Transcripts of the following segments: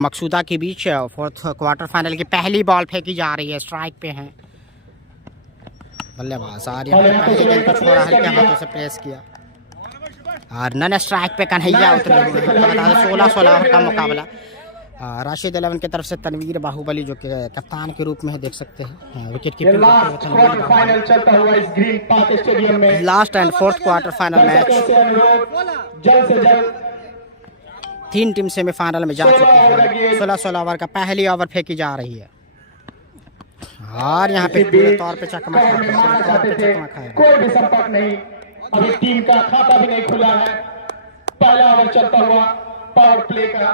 मकसूदा के बीच fourth quarter final की पहली बॉल फेंकी जा रही है, स्ट्राइक पे है बल्लेबाज और पहले गेंद को छोड़ा, हल्के हाथों से प्रेस किया और नन स्ट्राइक पे कन्हैया उतरे हुए हैं। बता दें 16-16 ओवर का मुकाबला। राशिद 11 की तरफ से तनवीर बाहुबली जो कि कप्तान के रूप में है, देख सकते हैं wicket keeping last and fourth quarter final match. जल्द से जल्द 3 टीम सेमीफाइनल में जा चुकी है। 16-16 ओवर का पहली ओवर फेंकी जा रही है और यहाँ पे पूरे तौर पे चकमा कोई भी संपर्क नहीं, अभी टीम का खाता भी नहीं खुला है। पहला ओवर चलता हुआ पावर प्ले का।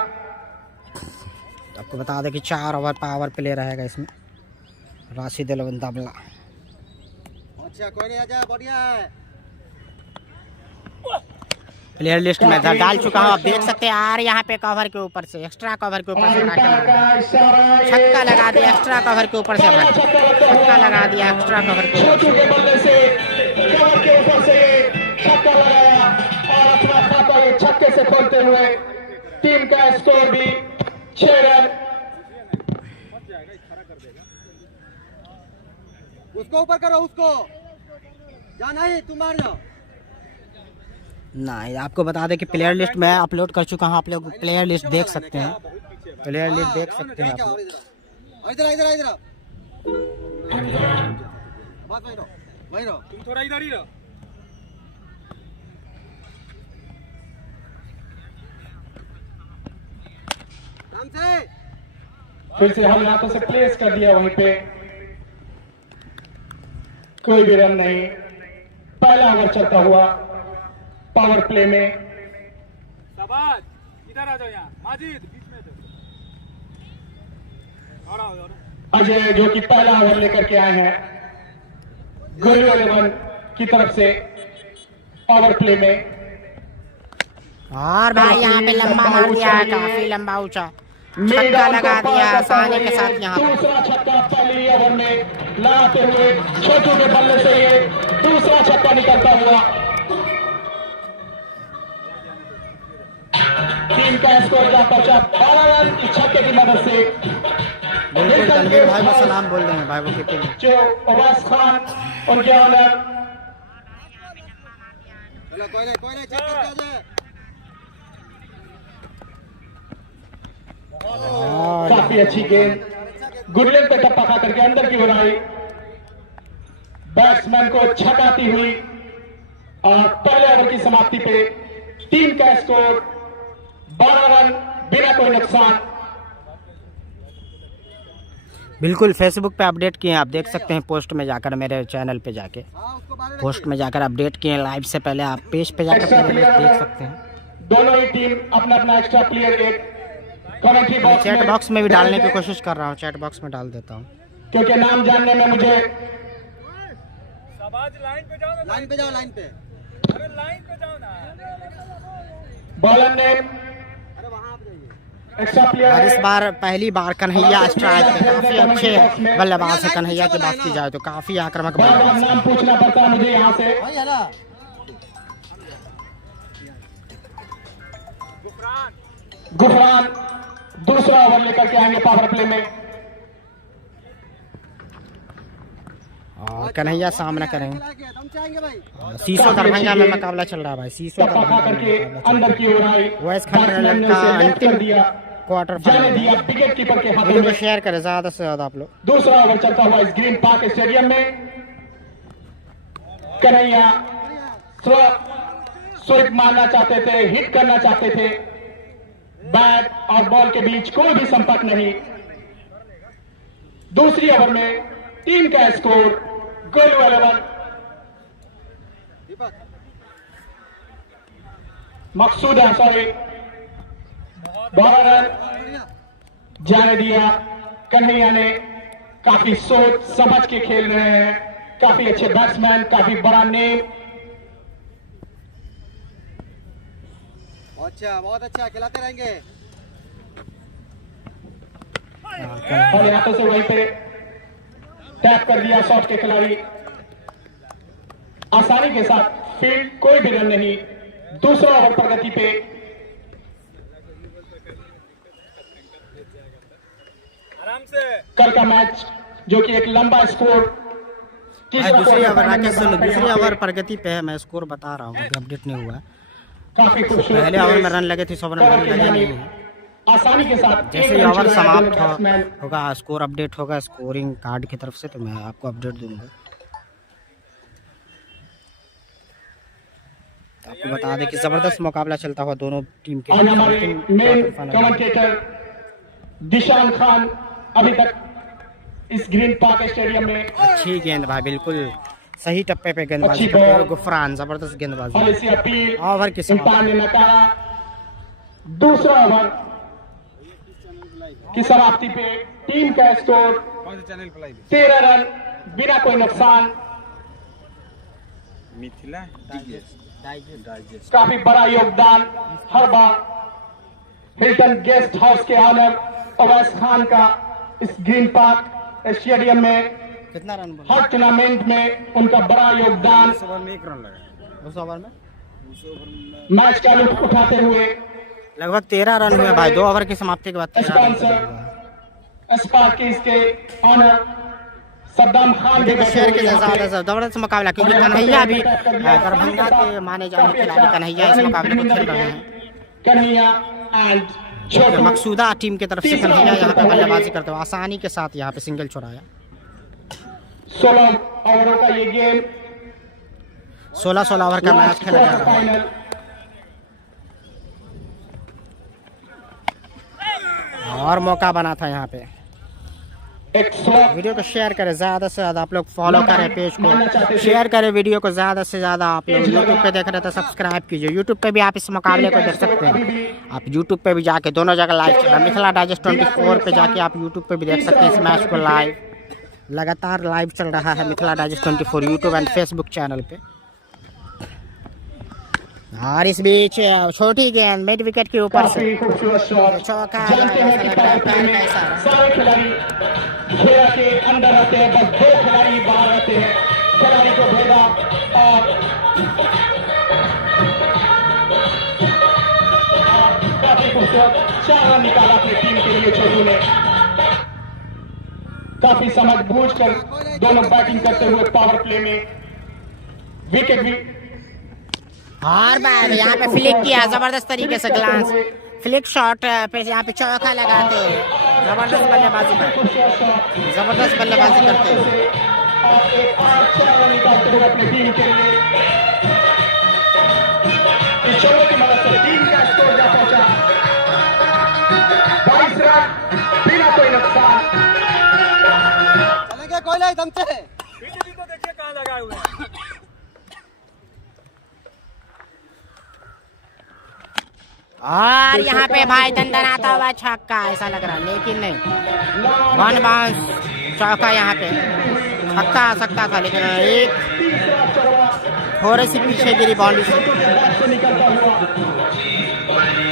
आपको बता दें कि 4 ओवर पावर प्ले रहेगा इसमें। राशिद 11 दबला अच्छा कोई नहीं, आजा बढ़िया है। प्लेयर लिस्ट में डाल चुका हूँ, आप देख सकते हैं यार। यहाँ पे कवर के ऊपर से एक्स्ट्रा कवर के ऊपर से छक्का लगा दिया, एक्स्ट्रा कवर के ऊपर से छक्का लगा दिया, एक्स्ट्रा कवर के ऊपर छक्का लगाया और अपना खाता ये छक्के से खोलते हुए टीम का स्कोर भी 6 रन। उसको ऊपर करो, उसको जाना ही, तुम मार जाओ। नहीं, आपको बता दें कि प्लेयर लिस्ट मैं अपलोड कर चुका हूँ, आप लोग प्लेयर लिस्ट देख सकते हैं। प्लेयर लिस्ट देख सकते हैं आप लोग। इधर इधर इधर बात वही रहो, तुम थोड़ा इधर ही रहो। फिर से हम हाथों से प्लेस कर दिया, वहीं पे कोई भी रन नहीं। पहला ओवर चलता हुआ पावर प्ले में। शाबाश, इधर आ जाओ, यहाँ माजिद बीच में अजय जो कि पहला ओवर लेकर के आए हैं गुरु 11 की तरफ से पावर प्ले में। और भाई यहाँ पे लंबा मार दिया है, काफी लंबा ऊंचा छक्का लगा दिया आसानी के साथ। यहाँ दूसरा छक्का पहली ओवर में लगाते हुए छोटू के बल्ले से ये दूसरा छक्का निकलता हुआ। टीम का स्कोर जाता 12 रन इस छक्के की मदद से। बिल्कुल तनवीर भाई को सलाम बोल रहे हैं भाई वो के जो उवैस खान उनके ऑनर। चलो कोई नहीं चेक करके आ जाए। काफी अच्छी गेंद गुडलिन पे टप्पा खा करके अंदर की ओर आई, बैट्समैन को छकाती हुई और पहले ओवर की समाप्ति पे टीम का स्कोर 12 रन बिना कोई नुकसान। बिल्कुल फेसबुक पे अपडेट किए हैं, आप देख सकते हैं पोस्ट में जाकर, मेरे चैनल पे जाके पोस्ट में जाकर अपडेट किए हैं लाइव से पहले। आप पेज पे जाकर देख सकते हैं। दोनों ही टीम अपना अपना एक्स्ट्रा प्लेयर एक कमेंट्री बॉक्स चैट बॉक्स में भी डालने की कोशिश कर रहा हूँ, चैट बॉक्स में डाल देता हूँ क्योंकि नाम जानने में मुझे। शाबाश, लाइन पे जाओ, लाइन पे जाओ, लाइन पे। अरे लाइन पे जाओ ना। बॉलर ने अरे वहां आप जाइए। एक्स्ट्रा प्लेयर और इस है। बार पहली बार कन्हैया स्ट्राइक पे, काफी अच्छे बल्लेबाज है कन्हैया की बात की जाए तो, काफी आक्रामक बार बार बल्लेबाज। नाम पूछना पड़ता है मुझे यहाँ से। वही है ना। गुफरान दूसरा ओवर लेकर के आएंगे पावर प्ले में। और कन्हैया सामना करेंगे। हम चाहेंगे भाई। सीसो दरभंगा में मुकाबला चल रहा है भाई, सीसो टप्पा खा करके अंदर की ओर आई। वैस खंड का अंतिम क्वार्टर जाने फाइनल। दिया विकेट कीपर के हाथों वीडियो को में। शेयर करें ज्यादा से ज्यादा आप लोग। दूसरा ओवर चलता हुआ इस ग्रीन पार्क स्टेडियम में। कन्हैया स्विप मारना चाहते थे, हिट करना चाहते थे, बैट और बॉल के बीच कोई भी संपर्क नहीं। दूसरी ओवर में टीम का स्कोर गोल 11 मकसूदा 12 रन जाने दिया। कन्हैया ने काफी सोच समझ के खेल रहे हैं, काफी अच्छे बैट्समैन, काफी बड़ा नेम। अच्छा बहुत अच्छा, खिलाते रहेंगे। और हाथों से वहीं पे टैप कर दिया शॉट के खिलाड़ी, आसानी के साथ फील्ड, कोई भी रन नहीं। दूसरा ओवर प्रगति पे आराम से कल का मैच जो कि एक लंबा स्कोर दूसरी ओवर राकेश सुनो, दूसरी ओवर प्रगति पे है। मैं स्कोर बता रहा हूँ कि अपडेट नहीं हुआ है। काफी खूबसूरत पहले ओवर में रन लगे थे, 100 रन लगे नहीं है। आसानी के साथ जैसे ही ओवर समाप्त होगा स्कोर अपडेट होगा स्कोरिंग कार्ड की तरफ से, तो मैं आपको अपडेट दूंगा। आपको बता दें कि जबरदस्त मुकाबला चलता हुआ दोनों टीम के और हमारे मेन कमेंटेटर दिशान खान अभी तक इस ग्रीन पार्क स्टेडियम में अच्छी गेंद भाई, बिल्कुल सही टप्पे पे गेंदबाजी अच्छी करते हुए बॉल। गुफरान, जबरदस्त और गेंदबाजी। इसी अपील ओवर की सुल्तान ने नकारा। दूसरा ओवर की समाप्ति पे टीम का स्कोर 13 रन बिना कोई नुकसान। काफी बड़ा योगदान हर बार हिल्टन गेस्ट हाउस के ऑनर अवैस खान का इस ग्रीन पार्क स्टेडियम में कितना रन बना हर टूर्नामेंट में उनका बड़ा योगदान। उस ओवर में मैच का लुत्फ उठाते हुए लगभग 13 रन हुए भाई। 2 ओवर की समाप्ति के बाद 13 रन स्पॉन्सर स्पार्कीज के ऑनर सद्दाम खान के शेयर के ज्यादा जबरदस्त मुकाबला, क्योंकि कन्हैया भी दरभंगा के माने जाने खिलाड़ी कन्हैया इस मुकाबले को खेल रहे हैं। Kanhaiya and Chhotu Maqsooda team की तरफ से कन्हैया यहाँ पे बल्लेबाजी करते हुए आसानी के साथ यहाँ पे सिंगल छोड़ाया। 16 ओवरों का ये गेम 16 ओवर का मैच खेला जा रहा है। फाइनल और मौका बना था यहाँ पे। एक स्लो वीडियो को शेयर करें, ज़्यादा से ज़्यादा आप लोग फॉलो करें पेज को, शेयर करें वीडियो को ज़्यादा से ज़्यादा। आप लोग यूट्यूब पे देख रहे हैं तो सब्सक्राइब कीजिए। यूट्यूब पे भी आप इस मुकाबले को देख सकते हैं। आप यूट्यूब पे भी जाके दोनों जगह लाइव चल रहा है। मिथिला डाइजेस्ट 24 पे जाके आप यूट्यूब पे भी देख सकते हैं इस मैच को लाइव। लगातार लाइव चल रहा है Mithila digest 24 YouTube and Facebook channel पे। और इस बीच छोटी गेंद मिड विकेट के ऊपर से काफी खूबसूरत शॉट। चौका जानते हैं कि पैर में सारे खिलाड़ी घेरा के अंदर रहते हैं, बस 2 खिलाड़ी बाहर रहते हैं। खिलाड़ी को भेजा और काफी खूबसूरत 4 रन निकाला अपनी टीम के लिए छोटू ने। काफी समझ बूझ कर दोनों बैटिंग करते हुए पावर प्ले में विकेट भी और बाद यहाँ पे फ्लिक किया जबरदस्त तरीके से, ग्लांस फ्लिक शॉट पे यहाँ पे चौका लगाते हैं। जबरदस्त बल्लेबाजी करते, जबरदस्त बल्लेबाजी करते हैं। और एक और 4 रन निकालते हुए अपनी टीम के लिए इस शॉट की मदद से टीम का स्कोर जा पहुंचा 22 रन बिना कोई नुकसान। चलेंगे कोई नहीं, दम से पीछे भी तो देखिए कहाँ लगाए हुए हैं। और यहाँ पे भाई दंडन आता हुआ छक्का ऐसा लग रहा है, लेकिन नहीं, 1 बाउंस चौका। यहाँ पे छक्का आ सकता था लेकिन एक थोड़ी सी पीछे गिरी बाउंड्री से।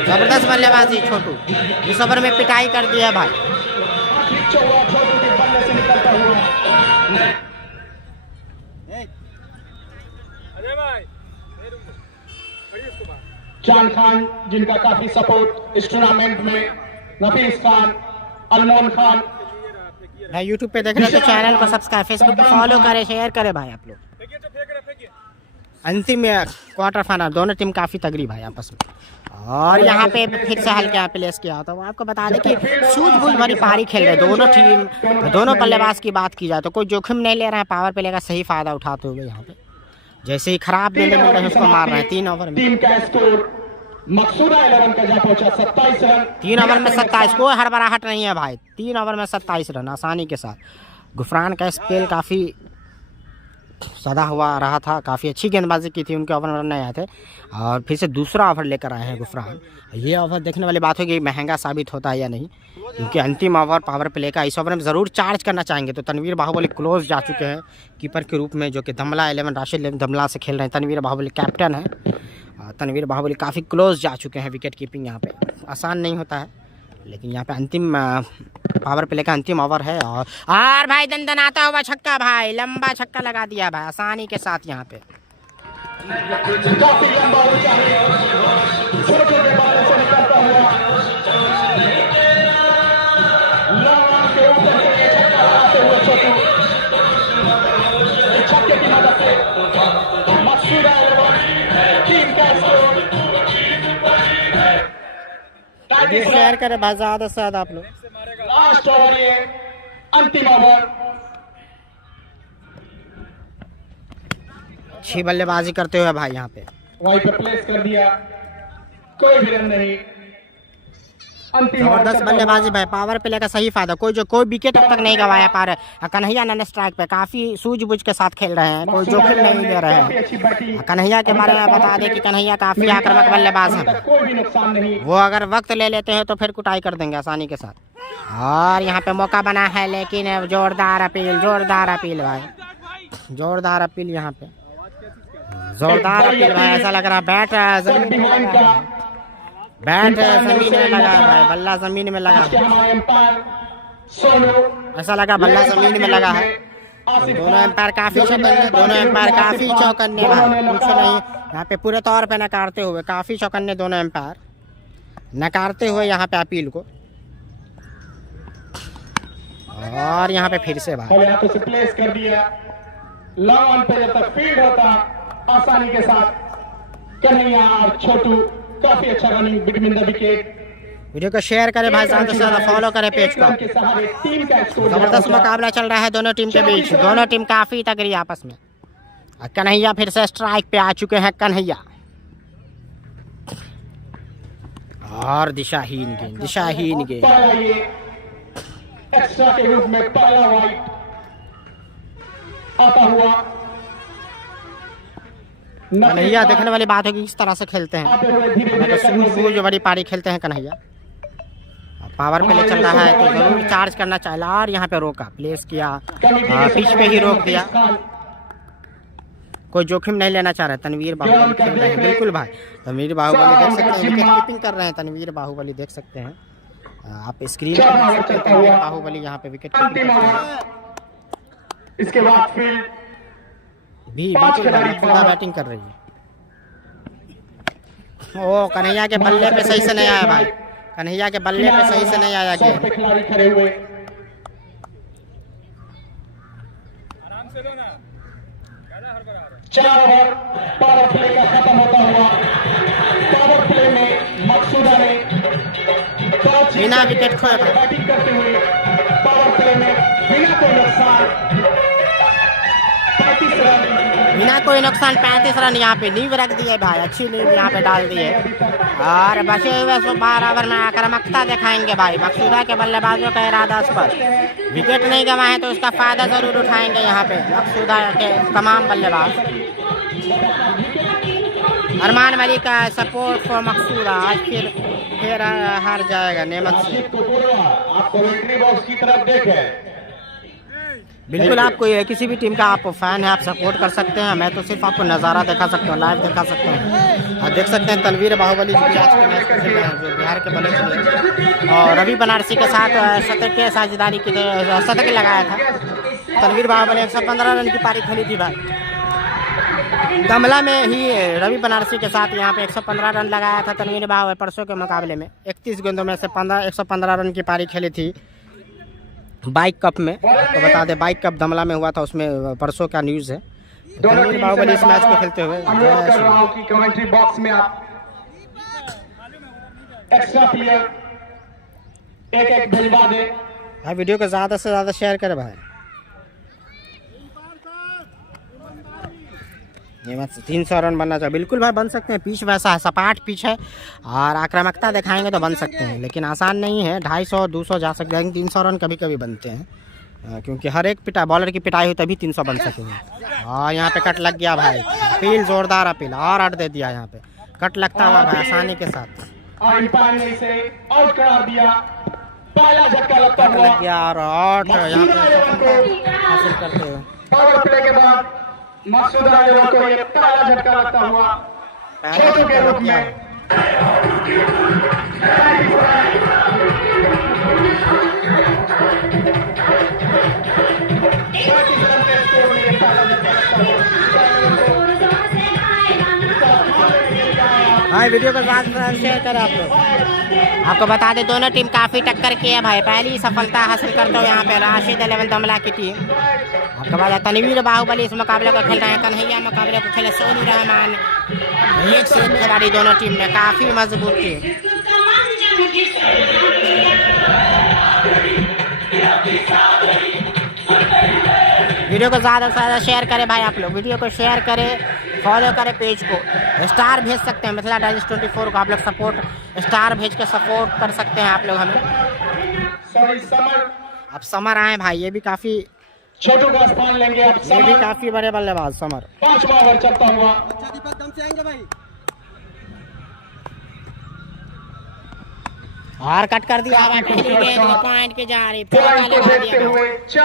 जबरदस्त बल्लेबाजी छोटू, इस ओवर में पिटाई कर दी है भाई। अजय भाई बड़ी उसको बात। जान खान जिनका काफी सपोर्ट इस टूर्नामेंट में, नफीस खान, अनमोल खान। भाई यूट्यूब पे देख रहे हैं तो चैनल को सब्सक्राइब, फेसबुक पे फॉलो करें, शेयर करें भाई आप लोग। फेंकिए जो फेंक रहे फेंकिए। अंतिम क्वार्टर फाइनल दोनों टीम काफ़ी तगड़ी भाई आपस में। और यहाँ पे फिर से हल्के प्लेस किया तो आपको बता दें कि सूझबूझ भरी पारी खेल रहे दोनों टीम। दोनों बल्लेबाज की बात की जाए तो कोई जोखिम नहीं ले रहे हैं, पावर प्ले का सही फायदा उठाते हुए यहाँ पे जैसे ही खराब गेंद मिल रहे हैं उसको मार रहे हैं। 3 ओवर में टीम का स्कोर मकसूदा 11 का जा पहुंचा 27 रन। 3 ओवर में 27, कोई हड़बड़ाहट नहीं है भाई। 3 ओवर में 27 रन आसानी के साथ। गुफरान का स्पेल काफ़ी सदा हुआ रहा था, काफ़ी अच्छी गेंदबाजी की थी, उनके ओवर में रन नहीं आए थे और फिर से दूसरा ओवर लेकर आए हैं गुफरान। ये ओवर देखने वाली बात होगी महंगा साबित होता है या नहीं, क्योंकि अंतिम ओवर पावर प्ले का। इस ओवर में ज़रूर चार्ज करना चाहेंगे तो तनवीर बाहुबली क्लोज जा चुके हैं कीपर के रूप में, जो कि धमला 11 राशिद धमला से खेल रहे हैं। तनवीर बाहुबली कैप्टन है, तनवीर बाहुबली काफ़ी क्लोज जा चुके हैं। विकेट कीपिंग यहाँ पे आसान नहीं होता है, लेकिन यहाँ पे अंतिम पावर प्ले का अंतिम ओवर है। और भाई दंदन आता हुआ छक्का भाई, लंबा छक्का लगा दिया भाई आसानी के साथ यहाँ पे। काफी लंबा ऊंचा है, छोटे के बालों से निकलता हुआ शेयर करें भाई ज़्यादा से ज़्यादा आप लोग। लास्ट ओवर ये अंतिम ओवर। अच्छी बल्लेबाजी करते हुए भाई यहाँ पे वहीं पे प्लेस कर दिया, कोई भी रन नहीं। अंतिम जबरदस्त बल्लेबाजी भाई, पावर प्ले का सही फायदा। कोई विकेट अब तक नहीं गवाया पा रहे। कन्हैया नन स्ट्राइक पे काफी सूझबूझ के साथ खेल रहे हैं, कोई जोखिम नहीं ले रहे हैं। कन्हैया के बारे में बता दें कि कन्हैया काफी आक्रामक बल्लेबाज हैं, कोई भी नुकसान नहीं। वो अगर वक्त ले लेते हैं तो फिर कुटाई कर देंगे आसानी के साथ। और यहाँ पे मौका बना है, लेकिन जोरदार अपील भाई, जोरदार अपील यहाँ पे, जोरदार अपील भाई। ऐसा लग रहा है बैट जमीन में लगा है, बैट जमीन में लगा है भाई, बल्ला जमीन में लगा है। ऐसा लगा बल्ला जमीन में लगा है। दोनों एम्पायर काफी चौकन्ने भाई, कुछ नहीं यहाँ पे पूरे तौर पे नकारते हुए, काफी चौकन्ने दोनों एम्पायर नकारते हुए यहाँ पे अपील को। और यहाँ पे फिर से भाई से प्लेस कर दिया, लॉन्ग ऑन पे जब तक फील्ड होता आसानी के साथ कन्हैया और छोटू काफी अच्छा running between the wicket. Video को शेयर करें भाई, ज़्यादा से ज़्यादा फॉलो करें पेज को। टीम का जबरदस्त मुकाबला चल रहा है दोनों टीम के बीच, दोनों टीम काफी तगड़ी आपस में। कन्हैया फिर से स्ट्राइक पे आ चुके हैं, कन्हैया। और दिशाहीन गेंद एक्स्ट्रा के रूप में पहला वाइड आता हुआ। कन्हैया देखने वाली बात है कि किस तरह से खेलते हैं, सूझबूझ बड़ी पारी खेलते हैं कन्हैया। पावर प्ले चल रहा है तो जरूर चार्ज करना चाहिए। और यहाँ पे रोका, प्लेस किया, पिच पे ही रोक दिया, कोई जोखिम नहीं लेना चाह रहे। तनवीर बाहुबली खेल रहे हैं, बिल्कुल भाई तनवीर बाहुबली देख सकते हैं, विकेट कीपिंग कर रहे हैं तनवीर बाहुबली, देख सकते हैं आप स्क्रीन पर देख सकते हैं। तनवीर बाहुबली यहाँ पे विकेट कीपिंग कर रहे हैं। इसके बाद फील्ड भी बिल्कुल पूरा बैटिंग कर रही है। ओ कन्हैया के बल्ले पे सही से नहीं आया भाई, कन्हैया के बल्ले पे सही से नहीं आया गेंद। खिलाड़ी खड़े हुए, आराम से लो ना, ज्यादा हड़बड़ा। 4 ओवर पावर प्ले का खत्म होता हुआ। पावर प्ले में मकसूदा ने बिना विकेट खोए बैटिंग करते हुए पावर प्ले में बिना कोई नुकसान 35 रन, बिना कोई नुकसान 35 रन यहाँ पे नींव रख दिए भाई, अच्छी नींव यहाँ पे डाल दिए। और बचे हुए 12 ओवर में आक्रामकता दिखाएंगे भाई। मकसूदा के बल्लेबाजों का इरादा स्पष्ट, विकेट नहीं गंवाए तो उसका फायदा जरूर उठाएंगे यहाँ पे मकसूदा के तमाम बल्लेबाज। अरमान मलिक का सपोर्ट फॉर मकसूदा, आज फिर हार जाएगा नेमत से। आप कमेंट्री बॉक्स की तरफ देखें। बिल्कुल, आपको किसी भी टीम का आप फैन है, आप सपोर्ट कर सकते हैं। मैं तो सिर्फ आपको नज़ारा दिखा सकता हूँ, लाइव दिखा सकता हूँ। आप देख सकते हैं तनवीर बाहुबली जो आज के मैच में खेल रहे हैं, जो बिहार के बल्ले चले, और रवि बनारसी के साथ शतक के साझेदारी की शतक लगाया था। तनवीर बाहुबली 115 रन की पारी खेली थी भाई। गमला में ही रवि बनारसी के साथ यहाँ पे 115 रन लगाया था तनवीर बाहुबली। परसों के मुकाबले में 31 गेंदों में से 115 रन की पारी खेली थी बाइक कप में। तो बता दें बाइक कप दमला में हुआ था, उसमें परसों का न्यूज़ है। तनवीर बाहुबली इस मैच को खेलते हुए अनुरोध कर रहा हूं कि कमेंट्री बॉक्स में आप एक्स्ट्रा प्लेयर एक भिजवा दें। भाई वीडियो को ज़्यादा से ज़्यादा शेयर करें भाई। ये मत 300 रन बनना चाहिए, बिल्कुल भाई बन सकते हैं। पिच वैसा है, सपाट पिच है, और आक्रामकता दिखाएंगे तो बन सकते हैं, लेकिन आसान नहीं है। 250 200 जा सकते हैं, 300 रन कभी कभी बनते हैं, क्योंकि हर एक बॉलर की पिटाई हुई तभी 300 बन सकेंगे। और यहाँ पे कट लग गया भाई, अपील जोरदार अपील, और 8 दे दिया यहाँ पे, कट लगता हुआ भाई आसानी के साथ आउट करार दिया। पहला झटका लगता कट लग गया और 8 यहाँ पे हासिल करते हुए। पावर प्ले के बाद मकसूदा को ये पहला झटका लगता हुआ छोटू के रूप में। भाई वीडियो को ज़्यादा शेयर करें आप लोग। आपको बता दें दोनों टीम काफ़ी टक्कर की है भाई। पहली सफलता हासिल करते हुए यहाँ पे राशिद 11 दमला की टीम। आपको बता दें तनवीर बाहुबली इस मुकाबले को खेल रहे हैं, कन्हैया मुकाबले को खेले सोनू रहमान। एक से एक खिलाड़ी दोनों टीम में, काफ़ी मजबूत टीम। वीडियो को ज़्यादा से ज़्यादा शेयर करें भाई आप लोग, वीडियो को शेयर करें, फॉलो करें पेज को, स्टार भेज सकते हैं मिथिला डाइजेस्ट 24 को आप लोग सपोर्ट, स्टार भेज के सपोर्ट कर सकते हैं आप लोग हमें। अब समर आए भाई, ये भी काफ़ी छोटू का स्थान लेंगे अब ये भी काफ़ी बड़े बल्लेबाज समर। 5वां ओवर चलता हुआ। अच्छा दीपक दम से आएंगे भाई। और कट कर दिया भाई, पहली गेंद को पॉइंट के जा रही,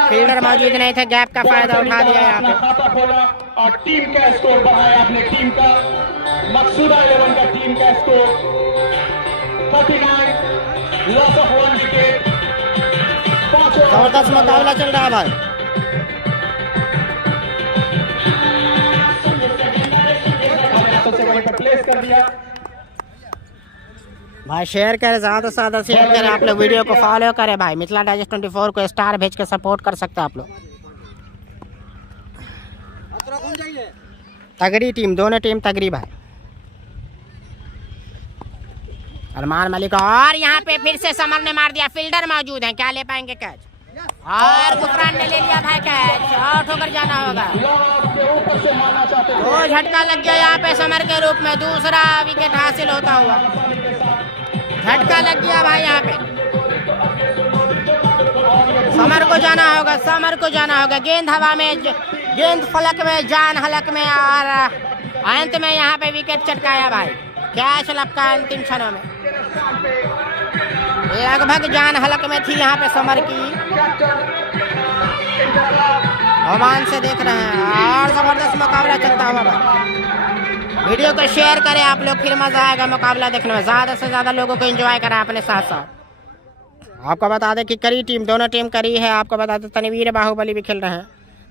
फील्डर मौजूद नहीं थे, गैप का फायदा उठा दिया यहाँ पे। खाता खोला और टीम का स्कोर बढ़ाया अपने टीम का, मकसूदा 11 का टीम का स्कोर 39, लॉस ऑफ 1 विकेट। जबरदस्त मुकाबला चल रहा है भाई। प्लेस कर दिया भाई, शेयर करें, ज़्यादा से ज़्यादा शेयर करें आप लोग, वीडियो को फॉलो करें भाई, मिथिला डाइजेस्ट 24 को स्टार भेज के सपोर्ट कर सकते हैं आप लोग। कौन चाहिए? तगड़ी टीम, दोनों टीम तगड़ी भाई। अरमान मलिक और यहाँ पे फिर से समर ने मार दिया, फील्डर मौजूद हैं, क्या ले पाएंगे कैच? और गुफरान ने ले लिया भाई कैच, आउट होकर जाना होगा। वो झटका लग गया यहाँ पे समर के रूप में, दूसरा विकेट हासिल होता हुआ, झटका लग गया भाई यहाँ पे। समर को जाना होगा, समर को जाना होगा। गेंद हवा में, गेंद फलक में, जान हलक में, और अंत में यहाँ पे विकेट चटकाया भाई, कैच लपका अंतिम क्षणों में। लगभग जान हलक में थी यहाँ पे समर की, रोमांच से देख रहे हैं और जबरदस्त मुकाबला चलता हुआ भाई। वीडियो को शेयर करें आप लोग, फिर मजा आएगा मुकाबला देखने में, ज़्यादा से ज़्यादा लोगों को एंजॉय करें अपने साथ साथ। आपको बता दें कि करी टीम, दोनों टीम करी है। आपको बता दें तनवीर बाहुबली भी खेल रहे हैं,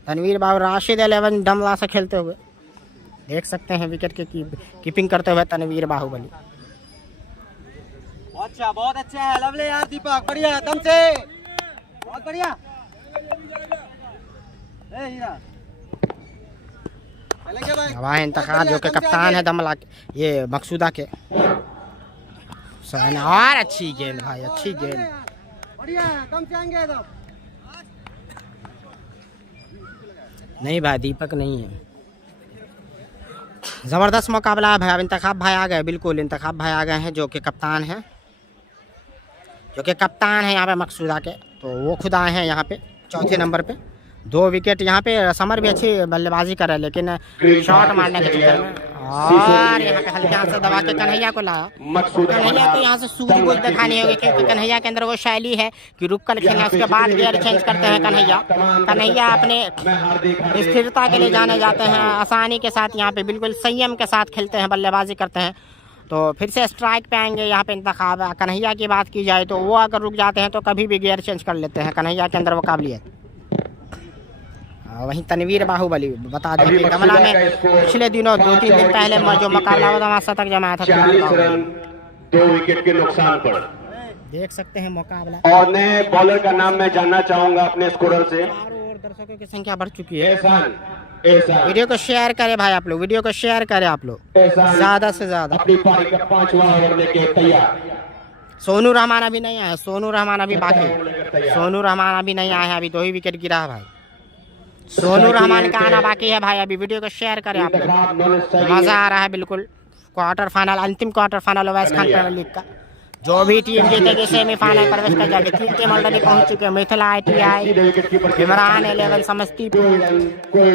तनवीर बाहु राशिद 11 डमला से खेलते हुए देख सकते हैं, विकेट की कीपिंग करते हुए तनवीर बाहुबली। अच्छा, बहुत अच्छा है, लवली यार दीपक, बढ़िया, दम से, बहुत बढ़िया। हीरा हवा इंतखाब जो कि कप्तान है दमला, ये मकसूदा के। और अच्छी गेंद भाई, अच्छी गेंद, बढ़िया, दम से आएंगे एकदम। नहीं भाई, दीपक नहीं है। जबरदस्त मुकाबला है भाई। अब इंतखाब भाई आ गए, बिल्कुल इंतखाब भाई आ गए हैं, जो कि कप्तान है, यहाँ पे मकसूदा के। तो वो खुद आए हैं यहाँ पे चौथे नंबर पे, 2 विकेट यहाँ पे। समर भी अच्छी बल्लेबाजी कर रहा है, लेकिन शॉट मारने के चक्कर में, और यहाँ पे हल्के हाथ से दबा के कन्हैया को लाया। कन्हैया को यहाँ से सूझबूझ दिखानी होगी, क्योंकि कन्हैया के अंदर वो शैली है कि रुक कर खेलना, उसके बाद गियर चेंज करते हैं कन्हैया अपने स्थिरता के लिए जाने जाते हैं, आसानी के साथ यहाँ पे बिल्कुल संयम के साथ खेलते हैं, बल्लेबाजी करते हैं। तो फिर से स्ट्राइक पे आएंगे यहाँ पे इंतखाब। कन्हैया की बात की जाए तो वो अगर रुक जाते हैं तो कभी भी गियर चेंज कर लेते हैं, कन्हैया के अंदर वो काबिलियत। वहीं तनवीर बाहुबली, बता दें कि गमला में पिछले दिनों 2-3 दिन पहले जो मुकाबला हुआ था, वहाँ शतक जमाया था। 40 रन 2 विकेट के नुकसान पर। देख सकते हैं मुकाबला। और नए बॉलर का नाम मैं जानना चाहूंगा अपने स्कोरर से। और दर्शकों की संख्या बढ़ चुकी है। एहसान वीडियो को शेयर करें भाई आप लोग, वीडियो को शेयर करें आप लोग ज़्यादा से ज़्यादा। अपनी पारी का 5वां ओवर लेके तैयार। सोनू रहमान अभी नहीं आया, सोनू रहमान अभी बाकी, सोनू रहमान अभी नहीं आया है, अभी 2 ही विकेट गिरा है भाई। सोनू रहमान का आना बाकी है भाई। अभी वीडियो को शेयर करें आप लोग, मज़ा आ रहा है बिल्कुल। क्वार्टर फाइनल, अंतिम quarter final Owais Khan premier league का, जो भी टीम जीतेगी सेमीफाइनल प्रवेश कर जाएगी। 3 टीम ऑलरेडी पहुंच चुके हैं, मिथिला ITI, इमरान 11 समस्तीपुर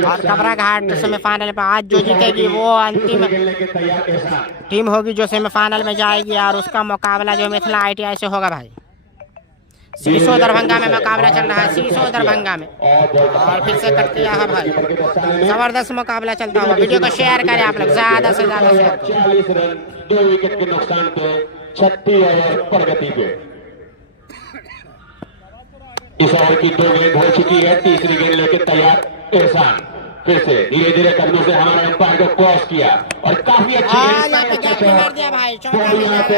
और कबरा घाट सेमीफाइनल पे। आज जो जीतेगी वो अंतिम टीम होगी जो सेमीफाइनल में जाएगी, और उसका मुकाबला जो मिथिला ITI से होगा भाई। सीसो दरभंगा में मुकाबला चल रहा है, सीसो दरभंगा में। और फिर से कट किया है भाई, जबरदस्त मुकाबला चलता हुआ। वीडियो को शेयर करें आप लोग, ज़्यादा से ज़्यादा शेयर करें। 40 रन 2 विकेट के नुकसान पे 36 ओवर प्रगति पे। इस ओवर की 2 गेंद हो चुकी है, तीसरी गेंद लेके तैयार एहसान। फिर से धीरे धीरे कदमों से हमारे अंपायर को क्रॉस किया और काफी अच्छी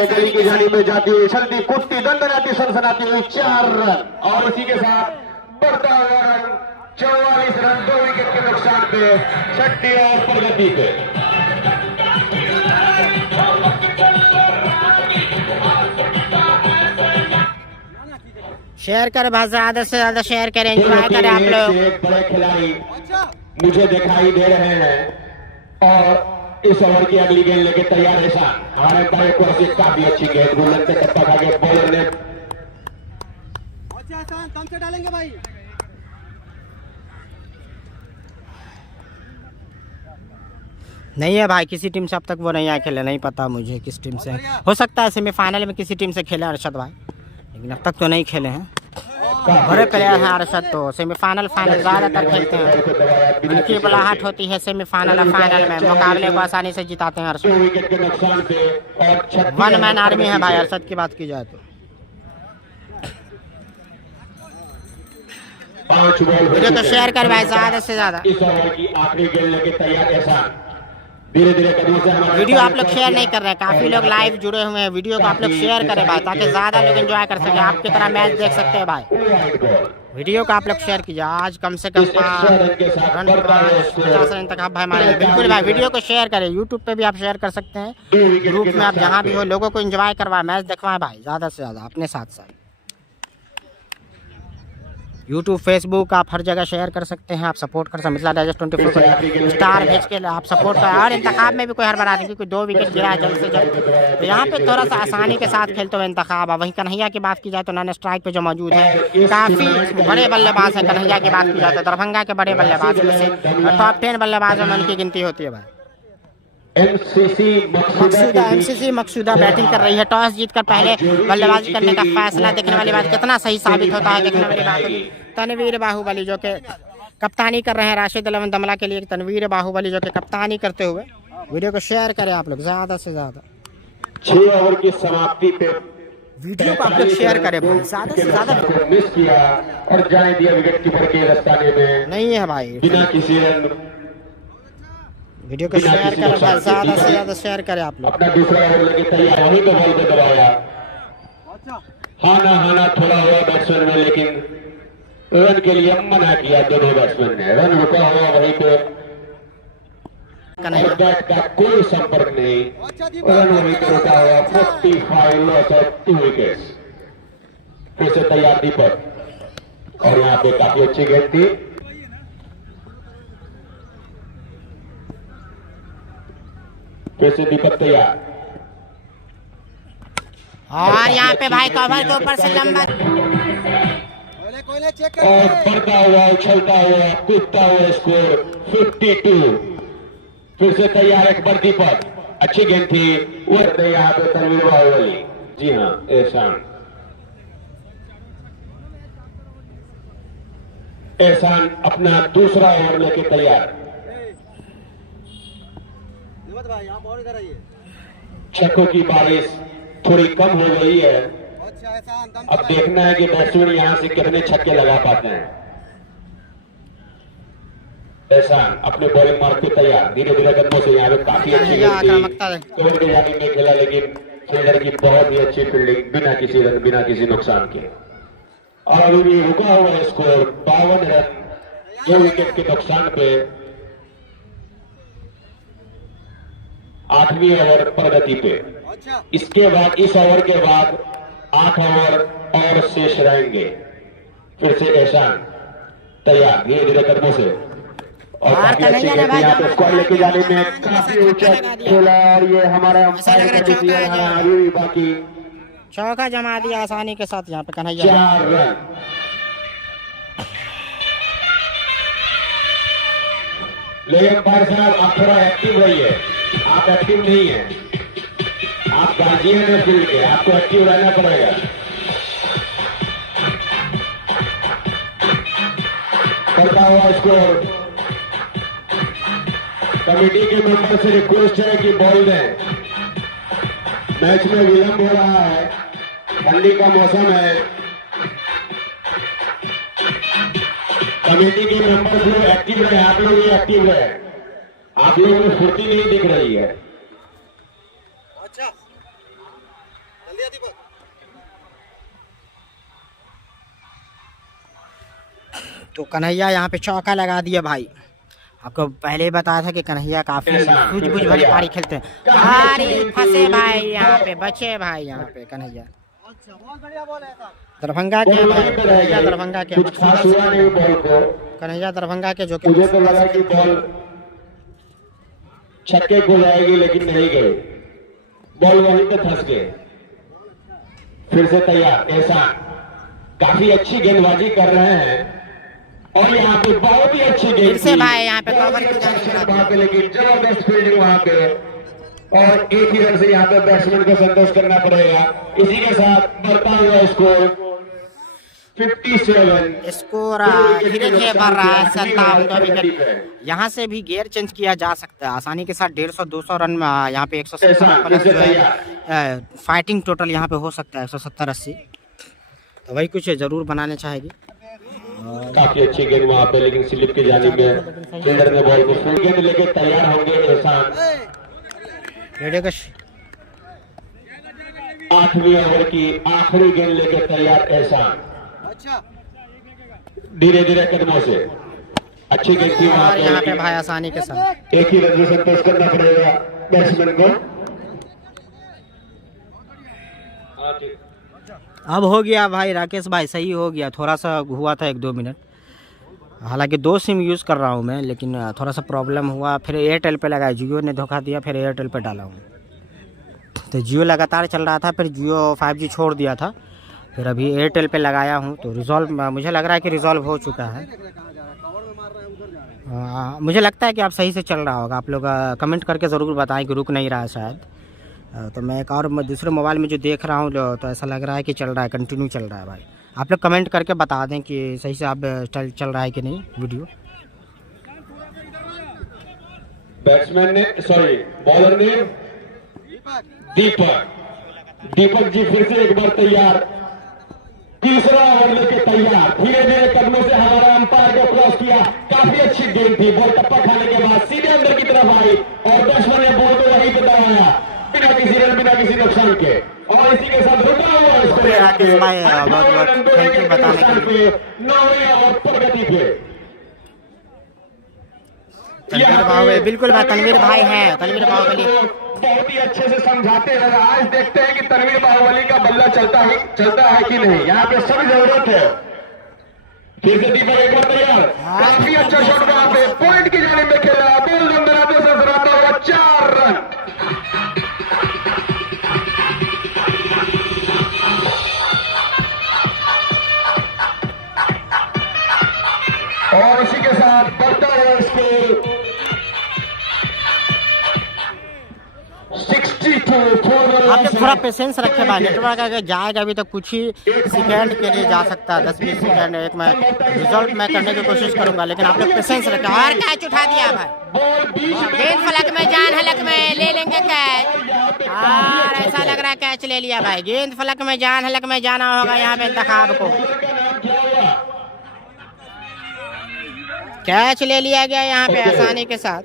गली की जानी में जाती हुई चलती कुत्ती दंडनाती सनसनाती हुई 4 रन, और इसी के साथ बढ़ता हुआ रन 44 रन 2 विकेट के नुकसान पे 36 ओवर प्रगति पे। शेयर करें भाई, ज्यादा से ज्यादा शेयर करें, एंजॉय करें आप लोग। एक बड़े खिलाड़ी अच्छा मुझे दिखाई दे रहे हैं और इस ओवर की अगली गेंद लेके तैयार है शान। हमारे बड़े को से काफी अच्छी गेंद बुलंद से टप्पा खा के बॉलर ने अच्छा आसान, कम से डालेंगे भाई। नहीं है भाई, किसी टीम से अब तक वो नहीं आए खेले, नहीं पता मुझे किस टीम से। हो सकता है सेमीफाइनल में किसी टीम से खेले अरशद भाई, लेकिन अब तक तो नहीं खेले हैं। बड़े प्लेयर हैं अरशद, तो सेमीफाइनल फाइनल ज़्यादातर खेलते हैं। उनकी बुलाहट होती है सेमीफाइनल और फाइनल में, मुकाबले को आसानी से जिताते हैं अरशद। 2 विकेट के नुकसान से और 1 मैन आर्मी है भाई अरशद की बात की जाए तो। 5 बॉल वीडियो को शेयर कर भाई ज़्यादा से ज़्यादा। इस ओवर की आखिरी गेंद लेके तैयार है शान। धीरे धीरे कदमों से हमारे वीडियो आप लोग शेयर नहीं कर रहे हैं, काफ़ी लोग लाइव जुड़े हुए हैं। वीडियो को आप लोग शेयर करें भाई, ताकि ज़्यादा लोग एंजॉय कर सके, आपकी तरह मैच देख सकते हैं भाई। वाइड बॉल वीडियो को आप लोग शेयर कीजिए। आज कम से कम 50 रन तक आप भाई मारेंगे। बिल्कुल भाई, वीडियो को शेयर करें। यूट्यूब पे भी आप शेयर कर सकते हैं, ग्रुप में आप जहाँ भी हो, लोगों को एंजॉय करवाएं, मैच दिखवाएं भाई ज़्यादा से ज़्यादा अपने साथ साथ। यूट्यूब, फेसबुक आप हर जगह शेयर कर सकते हैं। आप सपोर्ट कर सकते हैं मिथिला डाइजेस्ट 24 को स्टार भेज के आप सपोर्ट करें। और इंतखाब में भी कोई हड़बड़ा नहीं, क्योंकि 2 विकेट गिरा है जल्द से जल्द, तो यहाँ पे थोड़ा सा आसानी के साथ खेलते हुए इंतखाब। वहीं कन्हैया की बात की जाए तो नॉन स्ट्राइक पे जो मौजूद है, काफ़ी बड़े बल्लेबाज हैं। कन्हैया की बात की जाए तो दरभंगा के बड़े बल्लेबाज में से टॉप 10 बल्लेबाजों में उनकी गिनती होती है भाई। एमसीसी मकसूदा बैटिंग कर रही है। टॉस जीतकर पहले बल्लेबाजी करने का फैसला, देखने वाली बात कितना सही साबित होता है, देखने वाली बात। तनवीर बाहुबली जो कि कप्तानी कर रहे हैं राशिद 11 दमला के लिए, तनवीर बाहुबली जो कि कप्तानी करते हुए। वीडियो को शेयर करें आप लोग ज़्यादा से ज़्यादा। 6 ओवर की समाप्ति पे वीडियो को आप लोग शेयर करें भाई ज़्यादा से ज़्यादा। मिस किया और जाने दिया विकेट कीपर के दस्ताने में नहीं है भाई, बिना किसी रन। वीडियो को शेयर करें भाई, ज़्यादा से ज़्यादा शेयर करें आप लोग। अपना दूसरा ओवर लेके तैयार, वहीं पे बॉल पे दबाया। हाना थोड़ा हुआ बैट्समैन में, लेकिन रन के लिए मना किया दोनों बैट्समैन ने। रन रुका हुआ वहीं पे, बैट का कोई संपर्क नहीं, रन वहीं पे रुका हुआ। 45 लॉस ऑफ 2 विकेट्स। फिर से तैयार दीपक, और यहाँ पे काफी अच्छी गेंद थी। फिर से दीपक तैयार, और यहाँ पे भाई कवर के ऊपर से लंबा कोयले चेक और कर। बढ़ता हुआ, उछलता हुआ, कूदता हुआ स्कोर 52। फिर से तैयार एक बार दीपक, अच्छी गेंद थी वो यहाँ पे तनवीर बाहुबली। जी हाँ, एहसान अपना दूसरा ओवर लेके तैयार। हिम्मत भाई आप और इधर आइए। छक्कों की बारिश थोड़ी कम हो गई है। अच्छा आसान, दम अब देखना है कि बैट्समैन यहां से कितने छक्के लगा पाते हैं। एहसान अपने बॉलिंग मार्क पे तैयार, धीरे धीरे कदमों से यहाँ पे काफी अच्छी गेंद के जाने में खेला, लेकिन फील्डर की बहुत ही अच्छी फील्डिंग, बिना किसी रन, बिना किसी नुकसान के। और अभी भी रुका हुआ स्कोर 52 रन, 2 विकेट के नुकसान पे। 8वीं ओवर प्रगति पे। अच्छा इसके बाद, इस ओवर के बाद 8 ओवर और शेष रहेंगे। फिर से एहसान तैयार, धीरे धीरे कदमों से, और काफी अच्छी गेंद यहाँ पे स्क्वायर लेके जाने में काफी ऊंचा खेला। और ये हमारा अभी भी बाकी चौका जमा दिया आसानी के साथ यहाँ पे कन्हैया। 4 रन। लेकिन भाई साहब आप थोड़ा एक्टिव रहिए, आप एक्टिव नहीं है, आप गार्जियन है फील्ड के, आपको एक्टिव रहना पड़ेगा। करता हुआ स्कोर, कमेटी के मेंबर से रिक्वेस्ट है कि बॉल दें। मैच में विलंब हो रहा है, ठंडी का मौसम है। कमेटी के मेंबर जो एक्टिव रहे, आप लोग ये एक्टिव रहे, आप लोगों में फुर्ती नहीं दिख रही है। अच्छा जल्दी दीपक। तो कन्हैया यहाँ पे चौका लगा दिया भाई। आपको पहले ही बताया था कि कन्हैया काफी सूझबूझ भरी पारी खेलते हैं। अरे फंसे भाई, यहाँ पे बचे भाई, यहाँ पे कन्हैया अच्छा बहुत बढ़िया बॉल है सर। दरभंगा के बॉल वहीं पे रह कन्हैया गई। दरभंगा के कुछ खास हुआ नहीं बॉल को। कन्हैया दरभंगा के जो कि मुझे तो लगा कि बॉल छक्के को जाएगी, लेकिन नहीं गई, बॉल वहीं पे फंस गए। फिर से तैयार एहसान, काफी अच्छी गेंदबाजी कर रहे हैं और यहाँ पे बहुत ही अच्छी गेंद फिर से की। भाई यहाँ पे बहुत कवर ही की जाने अच्छा की वहाँ पे, लेकिन जबरदस्त फील्डिंग वहाँ पे, और एक ही रन से यहाँ पे बैट्समैन को संतोष करना पड़ेगा। इसी के साथ बढ़ता हुआ स्कोर 57। स्कोर धीरे धीरे बढ़ रहा है 57 विकेट। यहाँ से भी गियर चेंज किया जा सकता है आसानी के साथ। 150-200 रन में यहाँ पे 170 प्लस जो है फाइटिंग टोटल यहाँ पे हो सकता है 170-80, तो वही कुछ जरूर बनाने चाहेगी। काफी अच्छी गेंद वहाँ पे, लेकिन स्लिप की जानिब में फील्डर ने बॉल को फुल गेंद लेके तैयार होंगे एहसान। रेडियो का 8वीं ओवर की आखिरी गेंद लेके तैयार एहसान। अच्छा धीरे धीरे कदमों से अच्छी गेंद थी वहाँ और यहाँ पे पे, भाई आसानी के साथ एक ही रन से संतोष करना पड़ेगा बैट्समैन को। अब हो गया भाई राकेश भाई, सही हो गया। थोड़ा सा हुआ था 1-2 मिनट, हालांकि 2 सिम यूज़ कर रहा हूँ मैं, लेकिन थोड़ा सा प्रॉब्लम हुआ। फिर एयरटेल पे लगाया, जियो ने धोखा दिया, फिर एयरटेल पे डाला हूँ। तो जियो लगातार चल रहा था, फिर जियो 5G छोड़ दिया था, फिर अभी एयरटेल पे लगाया हूँ। तो रिजॉल्व मुझे लग रहा है कि रिजॉल्व हो चुका है। कहाँ जा रहा है, कवर में मार रहा है, उधर जा रहा है। मुझे लगता है कि आप सही से चल रहा होगा। आप लोग कमेंट करके ज़रूर बताएं कि रुक नहीं रहा है शायद। तो मैं एक और दूसरे मोबाइल में जो देख रहा हूँ तो ऐसा लग रहा है कि चल रहा है, कंटिन्यू चल रहा है भाई। आप लोग कमेंट करके बता दें कि सही से आप चल रहा है कि नहीं वीडियो। बैट्समैन ने सॉरी बॉलर ने दीपक जी फिर से एक बार तैयार। तीसरा ओवर लेके तैयार, धीरे धीरे कदमों से हमारा अंपायर को क्रॉस किया। काफी अच्छी गेंद थी, बॉल टप्पा खाने के बाद सीधे अंदर की तरफ आई और बैट्समैन ने बॉल को वहीं पे दबाया बिना किसी रन, बिना किसी नुकसान के। और इसी के साथ रुका हुआ राकेश भाई बहुत थैंक यू बताने के लिए। 9वें ओवर प्रगति पे तनवीर बाहुबली, बिल्कुल भाई तनवीर भाई हैं, तनवीर बाहुबली बहुत ही अच्छे से समझाते हैं। आज देखते हैं कि तनवीर बाहुबली का बल्ला चलता है कि नहीं। यहाँ पे सब जरूरत है। फिर से दीपक एक बार तैयार, काफी अच्छा शॉट वहां पे पॉइंट की जाने में खेला। बोल रन बनाते सराहता हुआ 4 रन। और इसी के साथ बढ़ता हुआ स्कोर 62। आप लोग थोड़ा पेशेंस रखें भाई। नेटवर्क अगर जाएगा अभी तो कुछ ही सेकंड के लिए जा सकता है, 10-20 सेकंड। एक मैं रिजल्ट मैं करने की कोशिश करूंगा, लेकिन आप लोग पेशेंस रखें। और कैच उठा दिया भाई, गेंद फलक में जान हलक में ले लेंगे कैच। और ऐसा लग रहा है कैच ले लिया भाई। गेंद फलक में जान हलक में जाना होगा यहाँ पे इंतखाब को। कैच ले लिया गया यहाँ पे आसानी के साथ।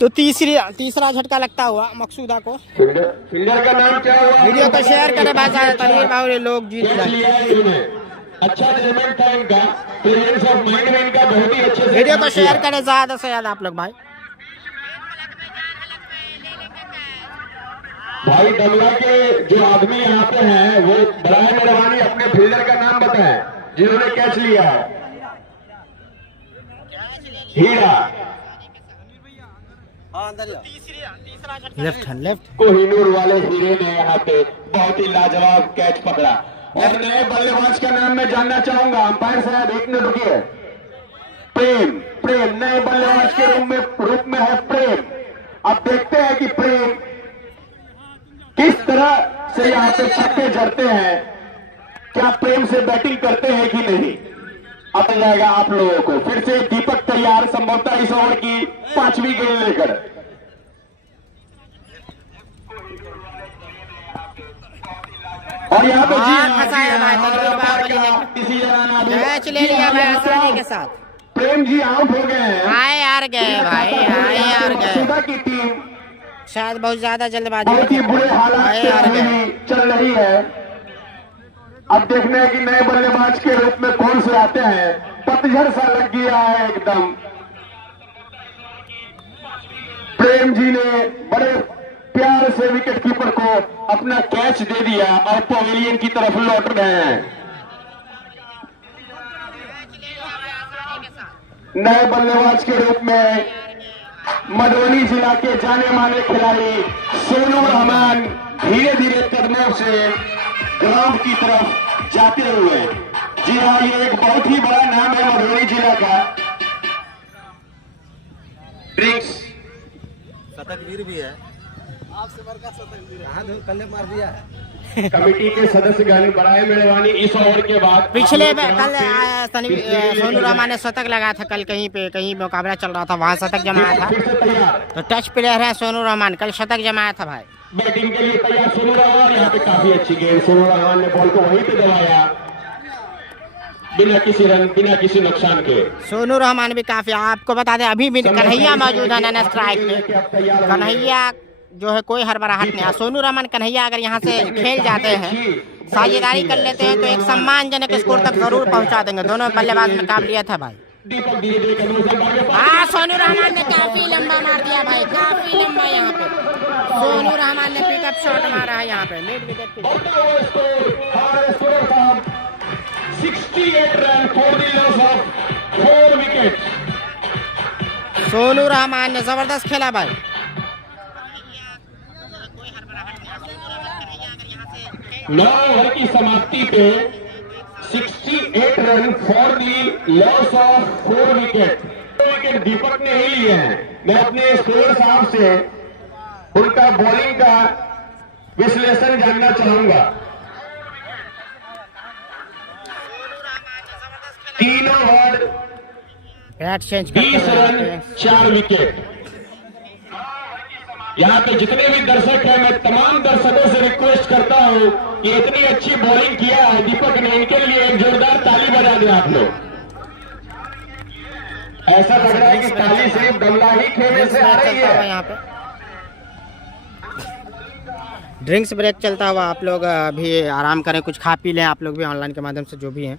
तो तीसरा झटका लगता हुआ मकसूदा को। फील्डर का नाम क्या हुआ? वीडियो को शेयर करें भाई, तनवीर बाहुबली लोग जीत कैच जाए। लिया है इन्होंने, अच्छा जजमेंट था इनका, प्रेजेंस ऑफ माइंड में इनका बहुत ही अच्छे से वीडियो को काम शेयर किया। करें ज्यादा से ज्यादा आप लोग भाई। भाई दमला के जो आदमी यहाँ पे हैं वो बराए मेहरबानी अपने फील्डर का नाम बताएं जिन्होंने कैच लिया है। हीरा हाँ अंदर जाओ। Left hand left. कोहिनूर वाले हीरे ने यहाँ पे बहुत ही लाजवाब कैच पकड़ा। और नए बल्लेबाज का नाम मैं जानना चाहूंगा। अंपायर साहब एक मिनट रुकिए। प्रेम नए बल्लेबाज के रूप में है प्रेम। अब देखते हैं कि प्रेम किस तरह से यहाँ पे छक्के जड़ते हैं। क्या प्रेम से बैटिंग करते हैं कि नहीं, अब जाएगा आप लोगों को। फिर से दीपक तैयार, संभवतः इस ओवर की 5वीं गेंद लेकर। और यहाँ पे फंसाया भाई तनवीर बाहुबली ने, कैच ले लिया भाई आसानी के साथ। प्रेम जी आउट हो गए हैं। आए यार गए भाई, आए यार गए। सुबह की टीम शायद बहुत ज्यादा जल्दबाजी बहुत ही बुरे हालात आए से यार अभी गए। भी चल रही है। अब देखना है कि नए बल्लेबाज के रूप में कौन से आते हैं। पतझड़ सा लग गया है एकदम। प्रेम जी ने बड़े प्यार से विकेट कीपर को अपना कैच दे दिया और पवेलियन की तरफ लौट रहे हैं। नए बल्लेबाज के रूप में मधुबनी जिला के जाने माने खिलाड़ी सोनू रहमान धीरे धीरे कदमों से ग्राउंड की तरफ जाते हुए, जी हाँ, ये एक बहुत ही बड़ा नाम है मधुबनी जिला का। ड्रिंक्स शतकवीर भी है, आपसे बड़ा शतकवीर है। कहाँ कल्ले मार दिया है। कमेटी के सदस्यगण बड़ाई मेहरबानी इस ओवर के बाद पिछले में कल सोनू रहमान ने शतक लगाया था, कल कहीं मुकाबला चल रहा था, वहाँ शतक जमाया था। फिर से तैयार, तो टच प्लेयर है सोनू रहमान, कल शतक जमाया था भाई। बैटिंग के लिए तैयार सोनू रहमान। यहाँ पे काफी अच्छी गेंद, सोनू रहमान ने बॉल को वहीं पे दबाया बिना किसी रन, बिना किसी नुकसान के। सोनू रहमान भी काफी, आपको बता दें अभी भी कन्हैया मौजूद है नन स्ट्राइक में। कन्हैया जो है कोई हड़बड़ाहट नहीं है। सोनू रहमान कन्हैया अगर यहाँ से खेल जाते हैं, साझेदारी कर लेते हैं, तो एक सम्मानजनक स्कोर तक जरूर पहुँचा देंगे। दोनों बल्लेबाज में काबिलियत है भाई। हाँ, सोनू रहमान ने काफी लंबा मार दिया भाई, काफी लंबा। यहाँ पे सोनू रहमान ने पिकअप शॉट मारा है यहाँ पे मिड विकेट पे। 68 run for the loss of 4 wicket. Sonu Rahman ने जबरदस्त खेला भाई। नौ ओवर की समाप्ति पे 68 run for the loss of 4 wicket. 2 wicket Deepak ने ही लिए हैं। मैं अपने स्कोर साहब से उनका बॉलिंग का विश्लेषण जानना चाहूंगा। तीनों over bat change 20 run 4 wicket. यहाँ पे जितने भी दर्शक हैं, मैं तमाम दर्शकों से रिक्वेस्ट करता हूँ कि इतनी अच्छी बॉलिंग किया है दीपक ने, इनके लिए एक जोरदार ताली बजा दें आप लोग। ऐसा लग रहा है कि ताली सिर्फ गमला ही खेलने से आ रही है। यहाँ पे ड्रिंक्स ब्रेक चलता हुआ, आप लोग अभी आराम करें, कुछ खा पी लें। आप लोग भी ऑनलाइन के माध्यम से जो भी हैं,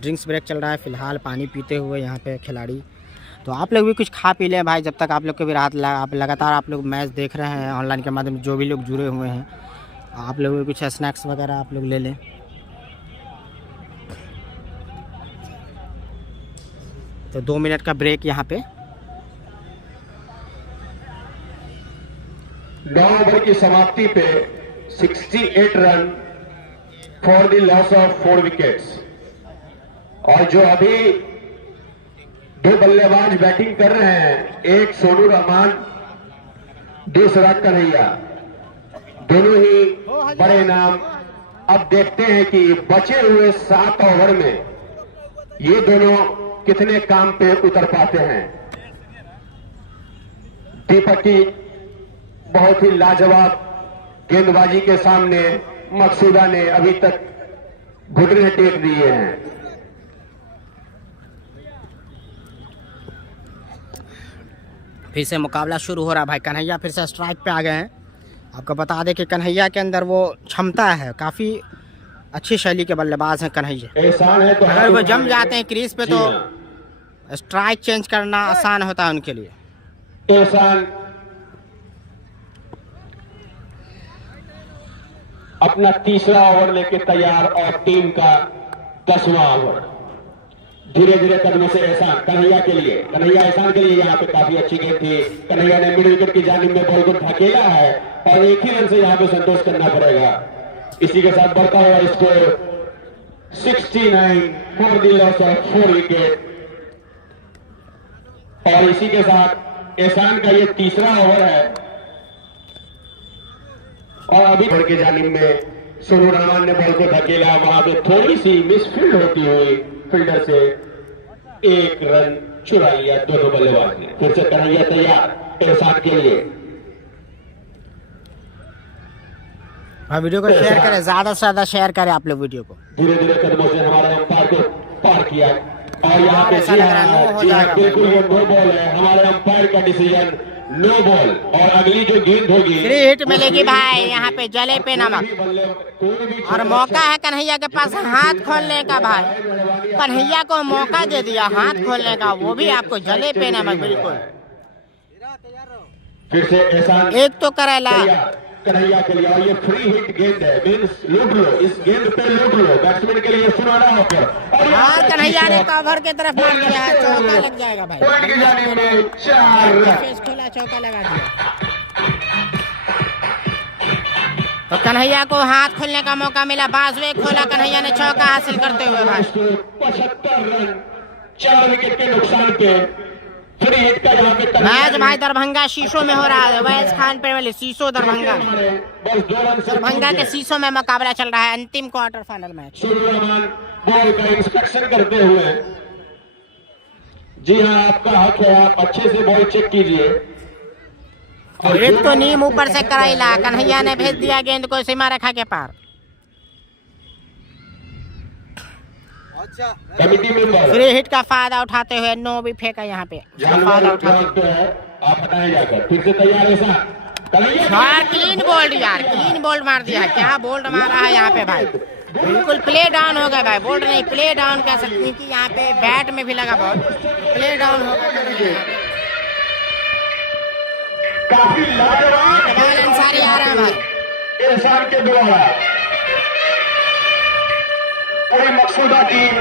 ड्रिंक्स ब्रेक चल रहा है फिलहाल, पानी पीते हुए यहाँ पे खिलाड़ी। तो आप लोग भी कुछ खा पी लें भाई, जब तक आप लोग को भी राहत आप लगातार आप लोग मैच देख रहे हैं ऑनलाइन के माध्यम से, जो भी लोग जुड़े हुए हैं, आप लोग भी कुछ स्नैक्स वगैरह आप लोग ले लें। तो 2 मिनट का ब्रेक यहाँ पे। 9 ओवर की समाप्ति पे 68 run for the loss of 4 wickets. और जो अभी 2 बल्लेबाज बैटिंग कर रहे हैं, एक सोनू रहमान, दूसरा कन्हैया, दोनों ही बड़े नाम। अब देखते हैं कि बचे हुए 7 ओवर में ये दोनों कितने काम पे उतर पाते हैं। दीपक की बहुत ही लाजवाब गेंदबाजी के सामने मकसूदा ने अभी तक घुटने टेक दिए हैं। फिर से मुकाबला शुरू हो रहा है भाई। कन्हैया फिर से स्ट्राइक पे आ गए हैं। आपको बता दें कि कन्हैया के अंदर वो क्षमता है, काफ़ी अच्छी शैली के बल्लेबाज हैं कन्हैया। तो अगर वो जम जाते हैं क्रीज पे तो स्ट्राइक चेंज करना आसान होता है उनके लिए। एहसान अपना तीसरा ओवर लेके तैयार और टीम का 10वां ओवर। धीरे धीरे कदमों से एहसान कन्हैया के लिए, कन्हैया एहसान के लिए। यहाँ पे काफी अच्छी गेंद थी, कन्हैया ने मिड विकेट की जानिब में बॉल को धकेला है और एक ही रन से यहाँ पे संतोष करना पड़ेगा। इसी के साथ बढ़ता हुआ score 69 for the loss of 4 wicket. और इसी के साथ एहसान का ये तीसरा ओवर है और अभी बढ़ के जानिब में सोनू रहमान ने बॉल को धकेला, वहां पे थोड़ी सी मिसफील्ड होती हुई फील्डर से 1 रन चुरा लिया दोनों बल्लेबाज ने। फिर से कन्हैया तैयार एहसान के लिए। हाँ, वीडियो को शेयर करें, ज्यादा से ज्यादा शेयर करें आप लोग वीडियो को। धीरे धीरे कदमों से हमारे अंपायर को पार किया और यहाँ पे ऐसा लग रहा है नो हो जाएगा। बिल्कुल वो नो बॉल है, हमारे अंपायर का डिसीजन नो बॉल। और अगली जो गेंद होगी 3 हिट मिलेगी भाई यहाँ पे जले पे नमक। और मौका है कन्हैया के पास हाथ खोलने का भाई, कन्हैया को मौका दे दिया हाथ खोलने का, वो भी आपको जले पे नमक। बिल्कुल फिर से एहसान एक तो करेला कन्हैया के लिए, और ये फ्री हिट गेंद है, मीन्स लूट लो, इस गेंद पे लूट लो, बैट्समैन के लिए सुनहरा होकर। हाँ कन्हैया ने कवर की तरफ मार दिया है, चौका लग जाएगा भाई। पॉइंट की जानिब में 4 रन। फेस खोला, चौका लगा दिया। तो कन्हैया को हाथ खोलने का मौका मिला, बाजुए खोला, कन्हैया ने चौका हासिल करते हुए भाई। 75 रन 4 विकेट के नुकसान पे फ्री हिट का यहाँ पे मैच भाई दरभंगा शीशो में हो रहा है, वैस खान पे वाले शीशो दरभंगा, बस 2 रन से दरभंगा के शीशो में मुकाबला चल रहा है, अंतिम quarter final match. Suryaman ball का इंस्पेक्शन करते हुए, जी हाँ आपका हक है, आप अच्छे से बॉल चेक कीजिए। और एक तो नीम ऊपर से कराइला, कन्हैया ने भेज दिया गेंद को सीमा रेखा के पार। कमिटी मेंबर फ्री हिट का फायदा उठाते हुए नो भी फेंका यहाँ पे, फायदा उठाते हुए। आप हटाए जाकर, फिर से तैयार है ऐसा यार क्लीन बोल्ड, यार क्लीन बोल्ड मार दिया है, क्या बोल्ड मारा है यहाँ पे भाई, बिल्कुल प्ले डाउन हो गया भाई, बोल्ड नहीं प्ले डाउन कह सकते हैं कि यहाँ पे बैट में भी लगा बॉल, प्ले डाउन हो गया। काफी लाजवाब अंसारी आ रहा है भाई एहसान के द्वारा पूरी मकसूदा टीम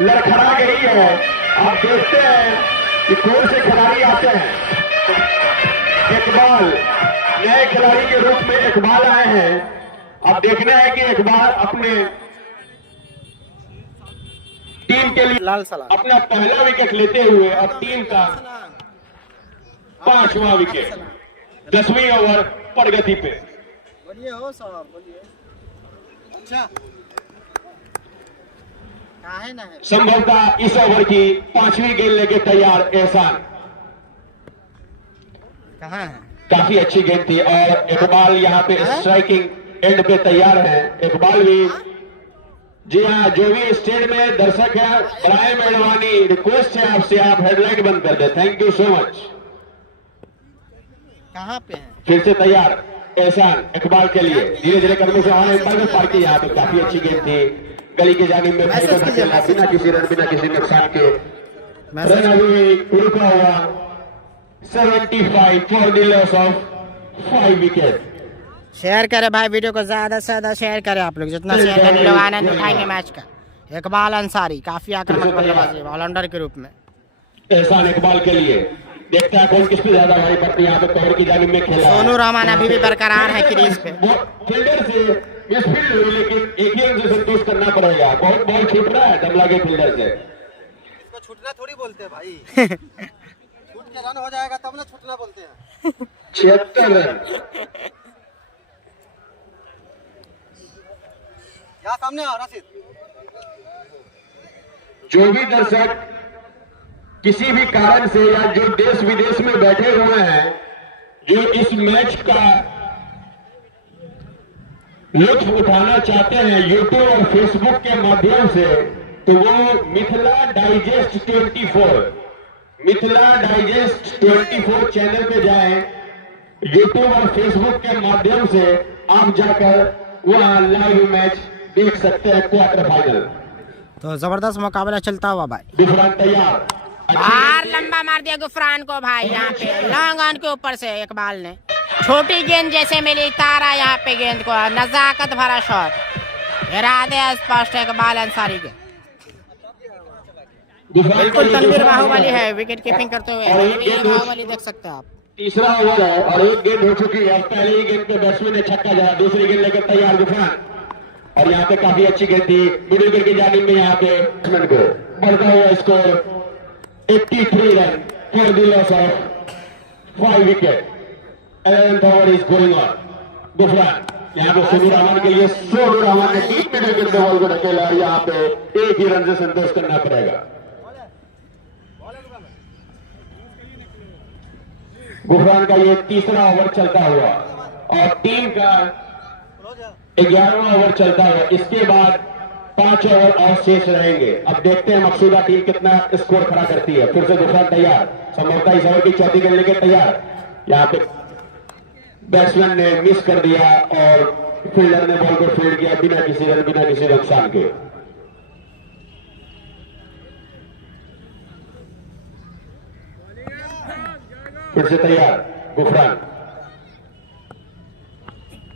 लड़खड़ा गई है। आप देखते हैं कि कौन से खिलाड़ी आते हैं। इकबाल नए खिलाड़ी के रूप में इकबाल आए हैं। अब देखना है कि इकबाल अपने टीम के लिए अपना पहला विकेट लेते हुए अब टीम का 5वां विकेट 10वीं ओवर प्रगति पे। बोलिए हो साहब, बोलिए। अच्छा काहे ना है संभवतः इस ओवर की 5वीं गेंद लेके तैयार एहसान। कहाँ है? काफी अच्छी गेंद थी और इकबाल यहाँ पे स्ट्राइकिंग एंड पे तैयार है। इकबाल भी, जी हाँ, जो भी स्टेज में दर्शक है, बराए मेहरबानी रिक्वेस्ट है आपसे, आप हेडलाइट बंद कर दे। Thank you so much. कहाँ पे है? फिर से तैयार एहसान इकबाल के लिए, धीरे धीरे करने से आने पार की। यहाँ पे काफी अच्छी गेंद थी, गली के जानिब में बिना किसी रन, बिना किसी नुकसान के रन अभी रुका हुआ 75 for the loss of 5 wicket. Share करें भाई वीडियो को, ज्यादा से ज्यादा शेयर करें आप लोग, जितना शेयर करें लोग आनंद उठाएंगे मैच का। इकबाल अंसारी काफी आक्रामक बल्लेबाजी ऑलराउंडर के रूप में। एहसान इकबाल के लिए, देखते हैं कौन किस पे ज्यादा भारी पड़ती है। यहाँ पे कवर की जानिब में खेला है। सोनू रहमान अभी भी बरकरार है क्रीज पे। फील्डर से मिसफील्ड हुई, लेकिन एक ही रन से संतोष करना पड़ेगा। बहुत बॉल छूट रहा है डबला के फील्डर से। इसको छूटना थोड़ी बोलते हैं भाई। छूट के रन हो जाएगा तब ना छूटना बोलते हैं। 76 रन। यहाँ सामने आओ राशिद। जो भी दर्शक किसी भी कारण से या जो देश विदेश में बैठे हुए हैं, जो इस मैच का लुत्फ उठाना चाहते हैं यूट्यूब और फेसबुक के माध्यम से, तो वो मिथिला डाइजेस्ट 24 चैनल पे जाएं। यूट्यूब और फेसबुक के माध्यम से आप जाकर वहां लाइव मैच देख सकते हैं, क्वार्टर फाइनल। तो जबरदस्त मुकाबला चलता हुआ भाई। गुफरान तैयार, बाहर लंबा मार दिया गुफरान को भाई, यहाँ पे लॉन्ग ऑन के ऊपर से इकबाल ने छोटी गेंद जैसे मिली, तारा यहाँ पे गेंद को, नजाकत भरा शॉट, इरादे स्पष्ट इकबाल अंसारी के। बिल्कुल तनवीर बाहुबली है विकेट कीपिंग करते हुए, तनवीर बाहुबली देख सकते हैं आप। तीसरा ओवर है और एक गेंद हो चुकी है। पहली ही गेंद पे बैट्समैन ने छक्का जड़ा, दूसरी गेंद लेकर तैयार गुफरान, और यहाँ पे काफी अच्छी गेंद थी मिडिल विकेट की जानिब में। यहाँ पे बैट्समैन को बढ़ता हुआ score 83 run for the loss of 5 wicket. 11th over is going on. Gufran यहाँ पे सोनू रहमान के लिए, सोनू रहमान ने 3 मिनट के बॉल को ढकेला। यहाँ पे एक ही रन से संतोष करना पड़ेगा। गुफरान का ये तीसरा ओवर चलता हुआ और टीम का 11वां ओवर चलता हुआ। इसके बाद 5 ओवर और शेष रहेंगे। अब देखते हैं मकसूदा टीम कितना स्कोर खड़ा करती है। फिर से गुफरान तैयार, संभवतः इस ओवर की चौथी गेंद लेकर तैयार। यहाँ पे बैट्समैन ने मिस कर दिया और फील्डर ने बॉल को फील्ड किया बिना किसी रन, बिना किसी नुकसान के। फिर से तैयार गुफरान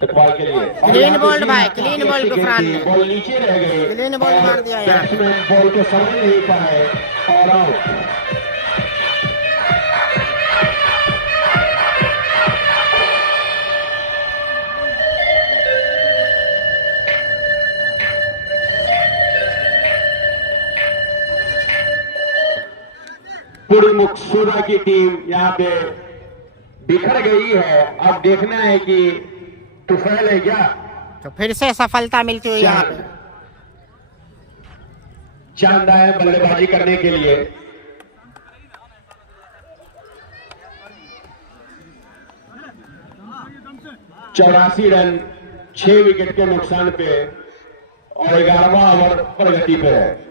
इकबाल के लिए क्लीन बोल्ड भाई, क्लीन बोल्ड गुफरान ने। बॉल नीचे रह गई, क्लीन बोल्ड मार दिया यार। बैट्समैन बॉल को समझ नहीं पाए और आउट। पूरी मकसूदा की टीम यहाँ पे बिखर गई है। अब देखना है कि तुफैल है क्या। तो फिर से सफलता मिलती हुई यहाँ पे। चांद आए बल्लेबाजी करने के लिए। चौरासी रन 6 विकेट के नुकसान पे और 11वां ओवर प्रगति पे है।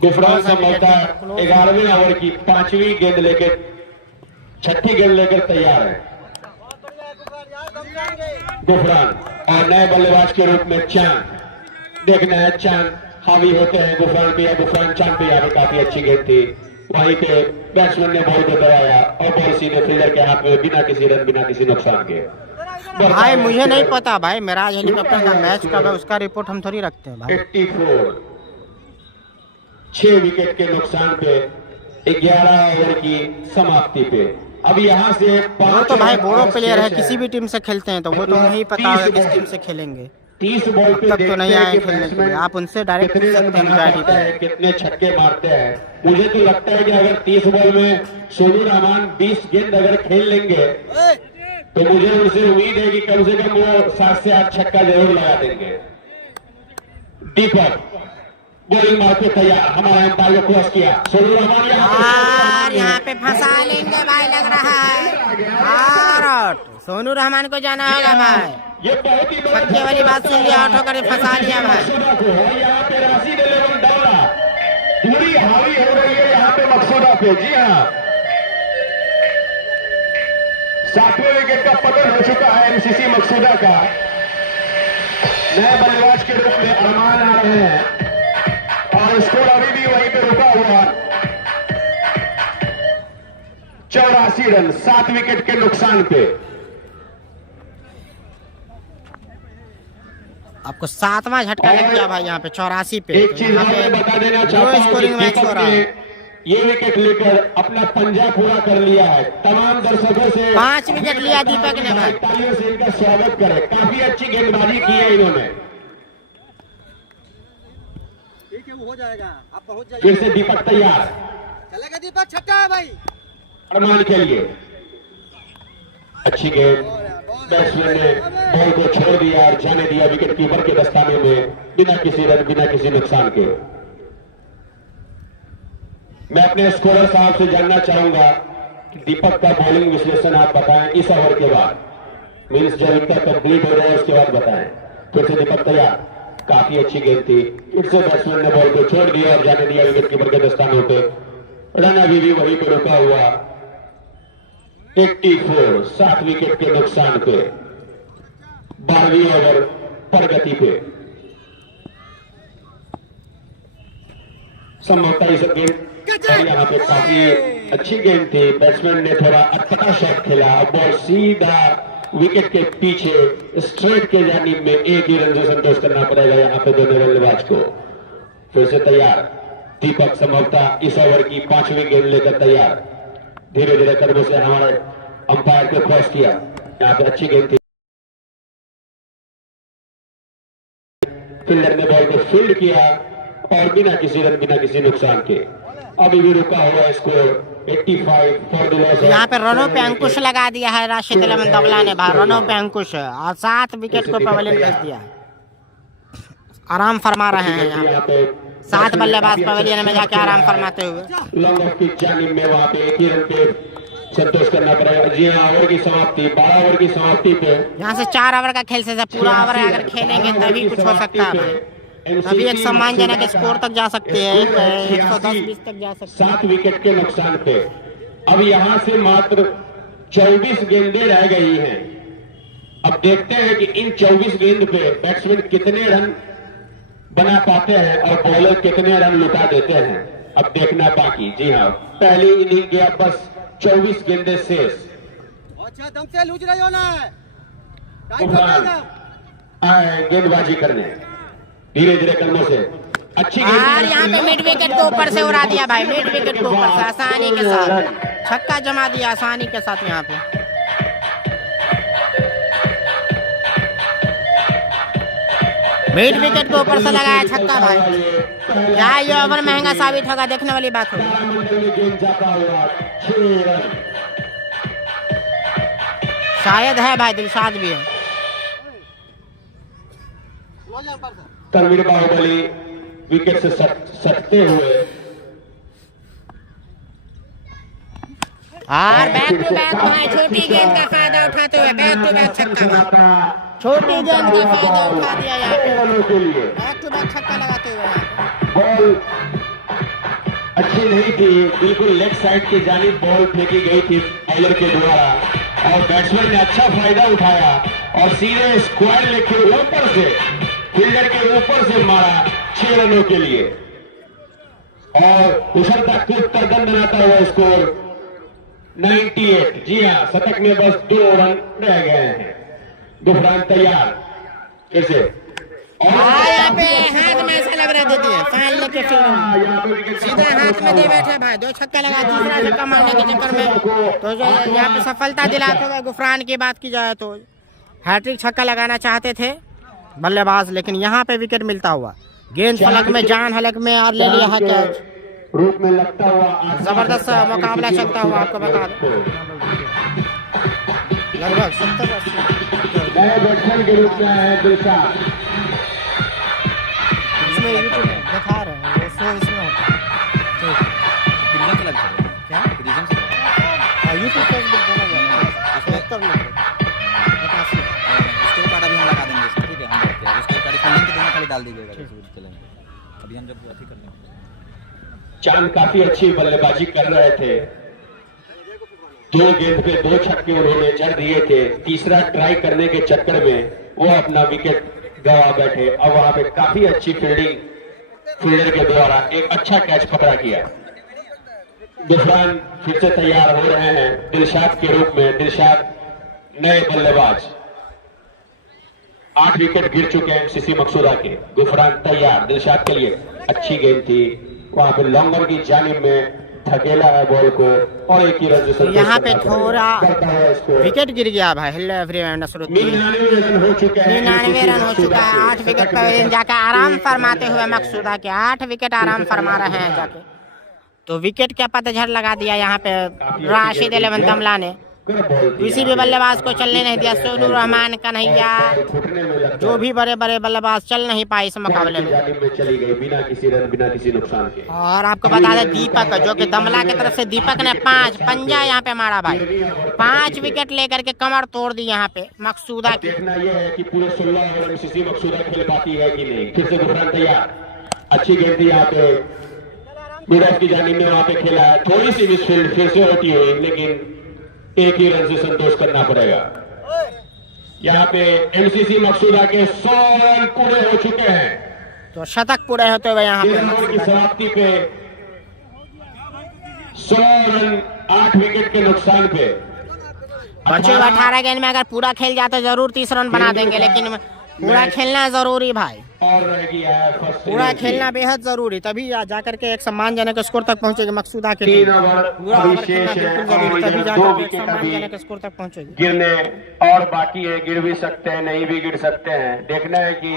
गुफरान संभवतः 11वें ओवर की 5वीं गेंद लेकर 6ठी गेंद लेकर तैयार है गुफरान और नए बल्लेबाज के रूप में चांद। देखना है चांद हावी होते हैं गुफरान पे या गुफरान चांद पे। यहाँ काफी अच्छी गेंद थी, वहीं पे बैट्समैन ने बॉल को दबाया और बॉल सीधे फील्डर के हाथ में बिना किसी रन बिना किसी नुकसान के। भाई मुझे नहीं पता भाई, मेरा हेलीकॉप्टर का मैच कब है उसका रिपोर्ट हम थोड़ी रखते हैं भाई। 84 6 विकेट के नुकसान पे 11 ओवर की समाप्ति पे। अब यहाँ से वो तो भाई बोरो प्लेयर है, किसी भी टीम से खेलते हैं तो वो तो नहीं पता होगा किस टीम से खेलेंगे। 30 बॉल पे तब तो नहीं आए खेलने के लिए, आप उनसे डायरेक्ट पूछ सकते हैं कितने छक्के मारते हैं। मुझे तो लगता है कि अगर 30 बॉल में सोनू रहमान 20 गेंद अगर खेल लेंगे तो मुझे उनसे उम्मीद है कि कम से कम वो 7 से 8 छक्का जरूर लगा देंगे। दीपक बॉलिंग मार के तैयार, हमारा अंपायर को क्रॉस किया। सोनू रहमान यार यहाँ पे फंसा लेंगे भाई लग रहा है। आउट, सोनू रहमान को जाना होगा भाई। ये बहुत ही पक्के वाली बात सुन लिया, आउट होकर फंसा लिया भाई। यहाँ पे राशि ने डाला, पूरी हावी हो रही है यहाँ पे मकसूदा पे। जी हाँ, 7वें विकेट का पतन हो चुका है एमसीसी मकसूदा का। नए बल्लेबाज के रूप में अरमान आ रहे हैं और स्कोर अभी भी वहीं पे रुका हुआ। 84 रन 7 विकेट के नुकसान पे। आपको 7वां झटका लग गया भाई यहाँ पे 84 पे। एक चीज मैं बता देना चाहता हूं कि दीपक ने ये विकेट लेकर अपना पंजा पूरा कर लिया है। तमाम दर्शकों से 5 विकेट लिया दीपक ने भाई। तालियों से इनका स्वागत करें, काफी अच्छी गेंदबाजी की है इन्होंने। ठीक है, वो हो जाएगा, आप पहुंच जाइए। फिर से दीपक तैयार, चलेगा दीपक, छक्का है भाई। अरमान के लिए अच्छी गेंद, बैट्समैन ने बॉल को छोड़ दिया और जाने दिया विकेट कीपर के दस्ताने में बिना किसी रन बिना किसी नुकसान के। मैं अपने स्कोरर साहब से जानना चाहूंगा कि दीपक का बॉलिंग विश्लेषण आप बताएं इस ओवर के बाद, मीन्स जब इनका कंप्लीट हो जाए उसके बाद बताएं। फिर से दीपक तैयार, काफी अच्छी गेंद थी, फिर से बैट्समैन ने बॉल को छोड़ दिया और जाने दिया विकेट कीपर के दस्तानों पे। रन अभी भी वहीं पर रुका हुआ। 84 7 विकेट के नुकसान पे 12वीं ओवर प्रगति पे। संभवतः इस गेंद यहाँ पे काफी अच्छी गेंद थी, बैट्समैन ने थोड़ा अटपटा शॉट खेला और बॉल सीधा विकेट के पीछे स्ट्रेट के जानिब में एक ही रन से संतोष करना पड़ेगा यहाँ पे दोनों बल्लेबाज को। फिर से तैयार दीपक, संभवतः इस ओवर की 5वीं गेंद लेकर तैयार। धीरे धीरे कदमों से हमारे अंपायर को क्रॉस किया, यहाँ पे अच्छी गेंद थी, फील्डर ने बॉल को फील्ड किया और बिना किसी रन बिना किसी नुकसान के अभी भी रुका हुआ स्कोर 85 फॉर द लॉस। यहाँ पे रनों पे अंकुश लगा दिया है राशिद अली दबला ने भाई, रनों पे अंकुश और 7 विकेट को पवेलियन भेज दिया। आराम फरमा रहे हैं यहाँ पे 7 बल्लेबाज पवेलियन में जाके आराम फरमाते हुए। लॉन्ग ऑफ की जानिब में वहां पे एक ही रन पे संतोष करना पड़ेगा। जी हाँ, ओवर की समाप्ति 12 ओवर की समाप्ति पे यहाँ से 4 ओवर का खेल से पूरा ओवर अगर खेलेंगे तभी कुछ हो सकता है, तभी एक सम्मानजनक स्कोर तक जा सकते हैं, 110-20 तक जा सकते हैं। 7 विकेट के नुकसान पे अब यहाँ से मात्र 24 गेंदें रह गई हैं। अब देखते हैं कि इन 24 गेंद पे बैट्समैन कितने रन बना पाते हैं और बॉलर कितने रन लुटा देते हैं, अब देखना बाकी। जी हाँ, पहली इनिंग गया बस 24 गेंदें शेष। अच्छा दम से लूज रही हो ना, बुमराह आए गेंदबाजी करने, धीरे धीरे कदमों से अच्छी और यहाँ पे मिड विकेट को ऊपर से उड़ा दिया भाई, मिड विकेट को ऊपर से आसानी के साथ छक्का जमा दिया आसानी के साथ। यहाँ पे मिड विकेट को ऊपर से लगाया छक्का भाई। क्या ये ओवर महंगा साबित होगा, देखने वाली बात होगी। गेंद जाता हुआ 6 रन। शायद है भाई, दिलशाद भी है। तनवीर बाहुबली विकेट से सटते हुए और बैक टू बैक भाई, छोटी गेंद का फायदा उठाते हुए बैक टू बैक छक्का भाई, छोटी गेंद का फायदा उठा दिया यहाँ पे, रनों के लिए बैक टू बैक छक्का लगाते हुए। बॉल अच्छी नहीं थी, बिल्कुल लेग साइड की जानिब बॉल फेंकी गई थी बॉलर के द्वारा और बैट्समैन ने अच्छा फायदा उठाया और सीधे स्क्वायर लेके ऊपर से फील्डर के ऊपर से मारा 6 रनों के लिए और उछलता कूदता दंड बनाता हुआ स्कोर 98। जी हाँ, शतक में बस 2 रन रह गए हैं। गुफरान तैयार फिर से यहाँ पे हाथ में ऐसा लग रहा दे दिए फाइनल लेके सीधा हाथ में दे बैठे भाई, 2 छक्का लगा, तीसरा छक्का मारने के चक्कर में तो जो यहाँ पे सफलता दिलाते हुए गुफरान की बात की जाए तो हैट्रिक छक्का लगाना चाहते थे बल्लेबाज, लेकिन यहाँ पे विकेट मिलता हुआ गेंद फलक में जान हलक में और ले लिया है कैच। रूप में लगता हुआ जबरदस्त मुकाबला चलता हुआ आपको बता दें, लगभग 70-80 नए बैट्समैन के रूप में है दिलशाद। इसमें यूट्यूब दिखा रहे हैं वो शो इसमें होता है क्या यूट्यूब फेसबुक दोनों जगह 70 लोग 85 उसके बाद अभी हम लगा देंगे, ठीक है, हम करते हैं उसके बाद लिंक दोनों खाली डाल दीजिएगा, चलेंगे अभी हम जब अथी कर लेंगे। चांद काफी अच्छी बल्लेबाजी कर रहे थे, 2 गेंद पे 2 छक्के उन्होंने जड़ दिए थे, तीसरा ट्राई करने के चक्कर में वो अपना विकेट गवा बैठे और वहां पे काफी अच्छी फील्डिंग फील्डर के द्वारा एक अच्छा कैच पकड़ा किया। गुफरान फिर से तैयार हो रहे हैं दिलशाद के रूप में, दिलशाद नए बल्लेबाज, 8 विकेट गिर चुके हैं एमसीसी मकसूदा के। गुफरान तैयार दिलशाद के लिए, अच्छी गेंद थी, वहां पे लॉन्गर की जानिब में धकेला है बॉल को और एक ही रन से यहाँ पे थोड़ा विकेट गिर गया भाई। 99 रन हो चुके हैं, 99 रन हो चुका है, 8 विकेट पर जाकर आराम फरमाते हुए मकसूदा के 8 विकेट आराम फरमा रहे हैं जाके, तो विकेट के पतझड़ लगा दिया यहाँ पे राशिद 11 दमला ने, किसी भी बल्लेबाज को चलने नहीं दिया। सोनू रहमान, कन्हैया, जो भी बड़े बड़े बल्लेबाज चल नहीं पाए इस मुकाबले में, चली गई बिना किसी रन बिना किसी नुकसान के। और आपको बता दें दीपक जो कि दमला की तरफ से दीपक ने 5 पंजा यहाँ पे मारा भाई, 5 विकेट लेकर के कमर तोड़ दी यहाँ पे मकसूदा की। देखना यह है कि पूरे 16 ओवर एमसीसी मकसूदा खेल पाती है कि नहीं। फिर से गुफरान तैयार, अच्छी गेंद थी यहाँ पे मिडऑफ की जानिब में, वहां पे खेला है, थोड़ी सी मिसफील्ड फिर से होती हुई, लेकिन एक ही रन से संतोष करना पड़ेगा। यहाँ पे एमसीसी मकसूदा के 100 रन पूरे हो चुके हैं, तो शतक पूरे होते हुए यहाँ पे ओवर की समाप्ति पे 100 रन 8 विकेट के नुकसान पे। बचे 18 गेंद में अगर पूरा खेल जाते जरूर 30 रन बना देंगे, लेकिन पूरा खेलना जरूरी भाई, और रह गया है फर्स्ट पूरा खेलना बेहद जरूरी, तभी जाकर के एक सम्मानजनक स्कोर तक पहुंचेगी मकसूदा के 3 ओवर पूरा ओवर खेलना अभिशेष है बिल्कुल जरूरी, और तभी इधर 2 जाकर के एक विकेट अभी सम्मानजनक स्कोर तक पहुंचेगी। गिरने और बाकी है, गिर भी सकते हैं, नहीं भी गिर सकते हैं। देखना है कि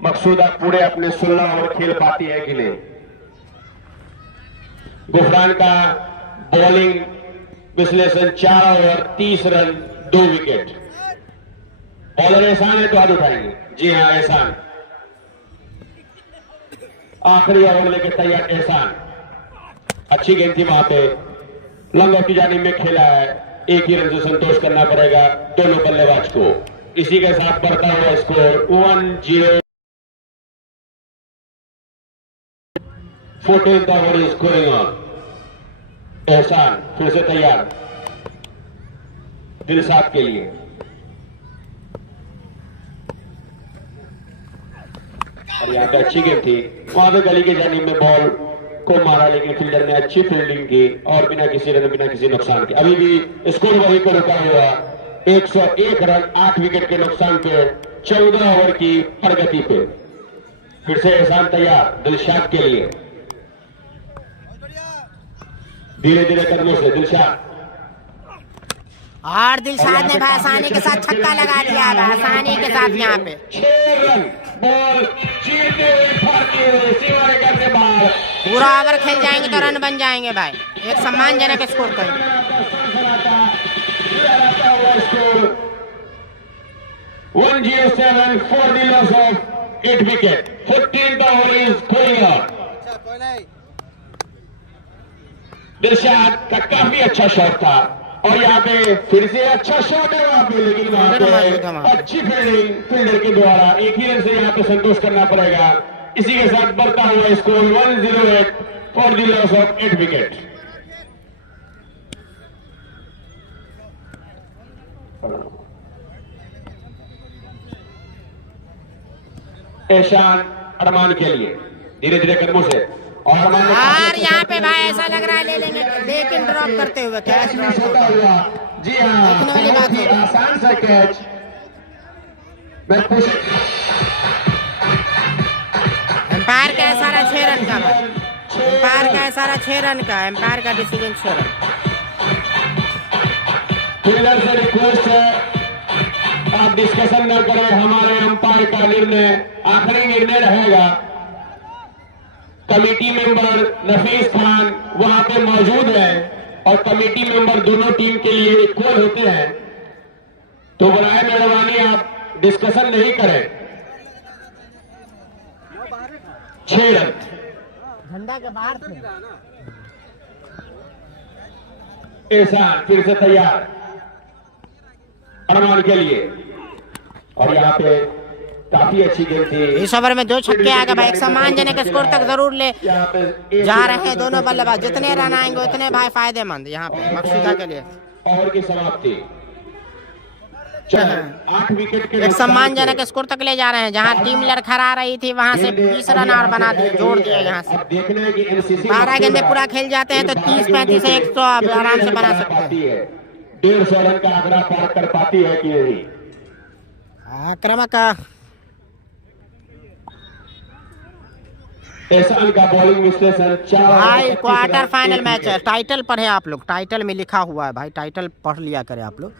मकसूदा पूरे अपने 16 ओवर खेल पाती है कि नहीं। गुफरान का बॉलिंग विश्लेषण 4 ओवर 30 रन 2 विकेट। बॉलर एहसान है तो हाथ उठाएंगे। जी हाँ, एहसान आखिरी ओवर लेके तैयार। एहसान अच्छी गेंद थी, वहां पे लंगर की जानिब में खेला है, एक ही रन से संतोष करना पड़ेगा दोनों बल्लेबाज को। इसी के साथ बढ़ता हुआ score 1-0। 14th over is going on. एहसान फिर से तैयार दिलशाद के लिए। और यहाँ पे अच्छी गेम थी, वहां पे गली के जानिब में बॉल को मारा, लेकिन फील्डर ने अच्छी फील्डिंग की और बिना किसी रन बिना किसी नुकसान के अभी भी स्कोर वही को रुका हुआ 101 रन 8 विकेट के नुकसान पे 14 ओवर की प्रगति पे। फिर से एहसान तैयार दिलशाद के लिए, धीरे धीरे कदमों से दिलशाद, और दिलशाद ने भाई आसानी के साथ छक्का लगा दिया है, आसानी के साथ यहाँ पे 6 रन बॉल चीरते हुए फाड़ते हुए सीमा रेखा से बाहर। पूरा ओवर खेल जाएंगे तो रन बन जाएंगे भाई, एक सम्मानजनक स्कोर करेंगे। 107 for the loss of 8 wicket. 15th over is going on. Dilshad का काफी अच्छा शॉट था और यहाँ पे फिर से अच्छा शॉट है वहां पे, लेकिन वहां पे अच्छी फील्डिंग फील्डर के द्वारा एक ही रन से यहाँ पे संतोष करना पड़ेगा। इसी के साथ बढ़ता हुआ score 108 for the loss of 8 wicket. एहसान अरमान के लिए धीरे धीरे कदमों से, और यहाँ पे भाई ऐसा लग रहा है ले लेंगे, लेकिन ड्रॉप करते हुए कैच होता हुआ। जी हाँ, देखने वाली बात है। आसान सा कैच। एम्पायर का इशारा 6 रन का, एम्पायर का इशारा 6 रन का, एम्पायर का डिसीजन 6 रन। फील्डर से रिक्वेस्ट है आप डिस्कशन न करें, हमारे अंपायर का निर्णय आखिरी निर्णय रहेगा। कमेटी मेंबर नफीस खान वहां पे मौजूद है और कमेटी मेंबर दोनों टीम के लिए इक्वल होते हैं, तो बराए मेहरबानी आप डिस्कशन नहीं करें। 6 रन झंडा के बाहर थे। एहसान फिर से तैयार अरमान के लिए, और यहाँ पे काफी अच्छी गेम थी। इस ओवर में 2 छक्के आ गए भाई, एक सम्मानजनक स्कोर तक जरूर ले जा रहे हैं दोनों बल्लेबाज। जितने रन आएंगे उतने भाई फायदेमंद यहाँ पे मकसूदा के लिए। ओवर की समाप्ति 8 विकेट के एक सम्मानजनक स्कोर तक ले जा रहे हैं। जहाँ टीम लड़खड़ा रही थी वहां से 20 रन और बना दिए, जोड़ दिए। यहाँ से 12 गेंदे पूरा खेल जाते हैं तो 30, 35 से 100 आराम से बना सकते हैं। 150 रन का आंकड़ा पार कर पाती है कि नहीं? आक्रामक एहसान का बॉलिंग विश्लेषण भाई क्वार्टर फाइनल मैच है, टाइटल पढ़े आप लोग, टाइटल में लिखा हुआ है भाई, टाइटल पढ़ लिया करें आप लोग।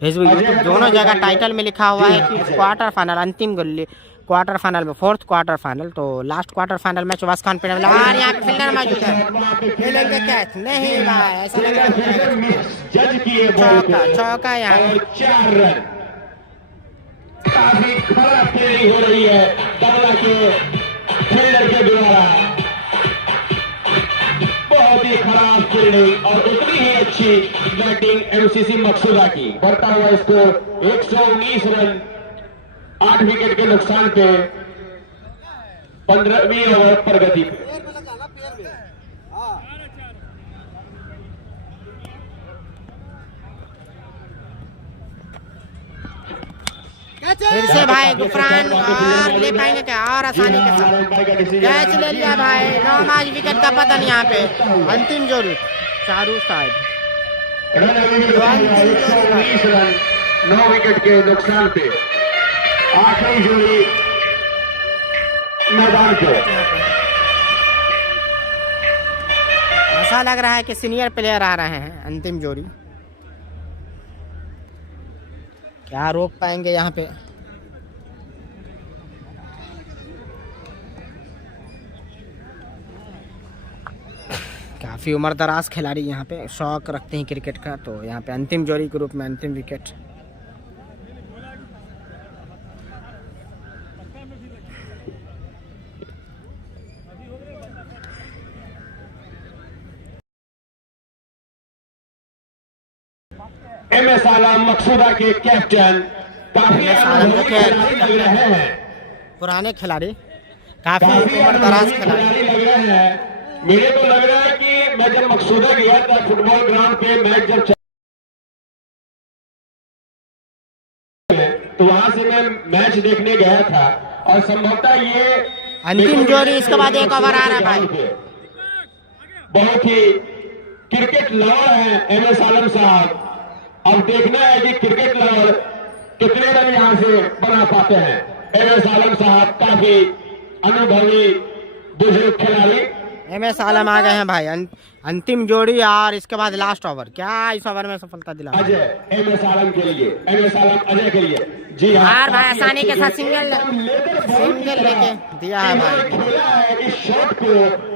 फेसबुक यूट्यूब दोनों जगह टाइटल में लिखा हुआ है कि क्वार्टर फाइनल, अंतिम गली क्वार्टर फाइनल में 4th क्वार्टर फाइनल, तो लास्ट क्वार्टर फाइनल मैच वास्कान पे और यहाँ पे फील्डर मौजूद है। खेलेंगे कैच नहीं भाई, ऐसा लग रहा है चौका यहाँ 4 रन। काफी खराब फील्डिंग हो रही है तबला के फील्डर के द्वारा, बहुत ही खराब फील्डिंग और उतनी ही अच्छी बैटिंग एमसीसी मकसूदा की। बढ़ता हुआ स्कोर 119 रन 8 विकेट के नुकसान पे 15वीं ओवर प्रगति पे। फिर से भाई गुफरान और ले पाएंगे क्या, और आसानी के साथ कैच ले लिया भाई। 9 विकेट का पतन यहाँ पे, अंतिम जोड़ी चारू साइड 19 रन 9 विकेट के नुकसान पे 8वीं जोड़ी मैदान पे। ऐसा लग रहा है कि सीनियर प्लेयर आ रहे हैं। अंतिम जोड़ी क्या रोक पाएंगे यहाँ पे? काफी उम्र दराज खिलाड़ी यहाँ पे शौक रखते हैं क्रिकेट का, तो यहाँ पे अंतिम जोड़ी के रूप में अंतिम विकेट। MS आलम मकसूदा के कैप्टन काफी लग रहे हैं, पुराने खिलाड़ी, काफी उम्र दराज खिलाड़ी लग रहे हैं। मुझे तो लग रहा है कि मैं जब मकसूदा गया था फुटबॉल ग्राउंड पे मैच जब तो वहां से मैं मैच देखने गया था और संभवतः ये अंतिम जोड़ी, इसके बाद एक ओवर आ रहा है भाई। बहुत ही क्रिकेट लवर है एमएस आलम साहब। अब देखना है कि क्रिकेट लवर कितने रन यहां से बना पाते हैं। एमएस आलम साहब काफी अनुभवी बुजुर्ग खिलाड़ी। एमएस आलम आ गए हैं भाई। अंतिम जोड़ी और इसके बाद लास्ट ओवर। क्या इस ओवर में सफलता दिला अजय एमएस आलम के लिए, एमएस आलम अजय के लिए। जी हाँ, यार भाई आसानी के साथ सिंगल लेके दिया है भाई। खेला है इस शॉट को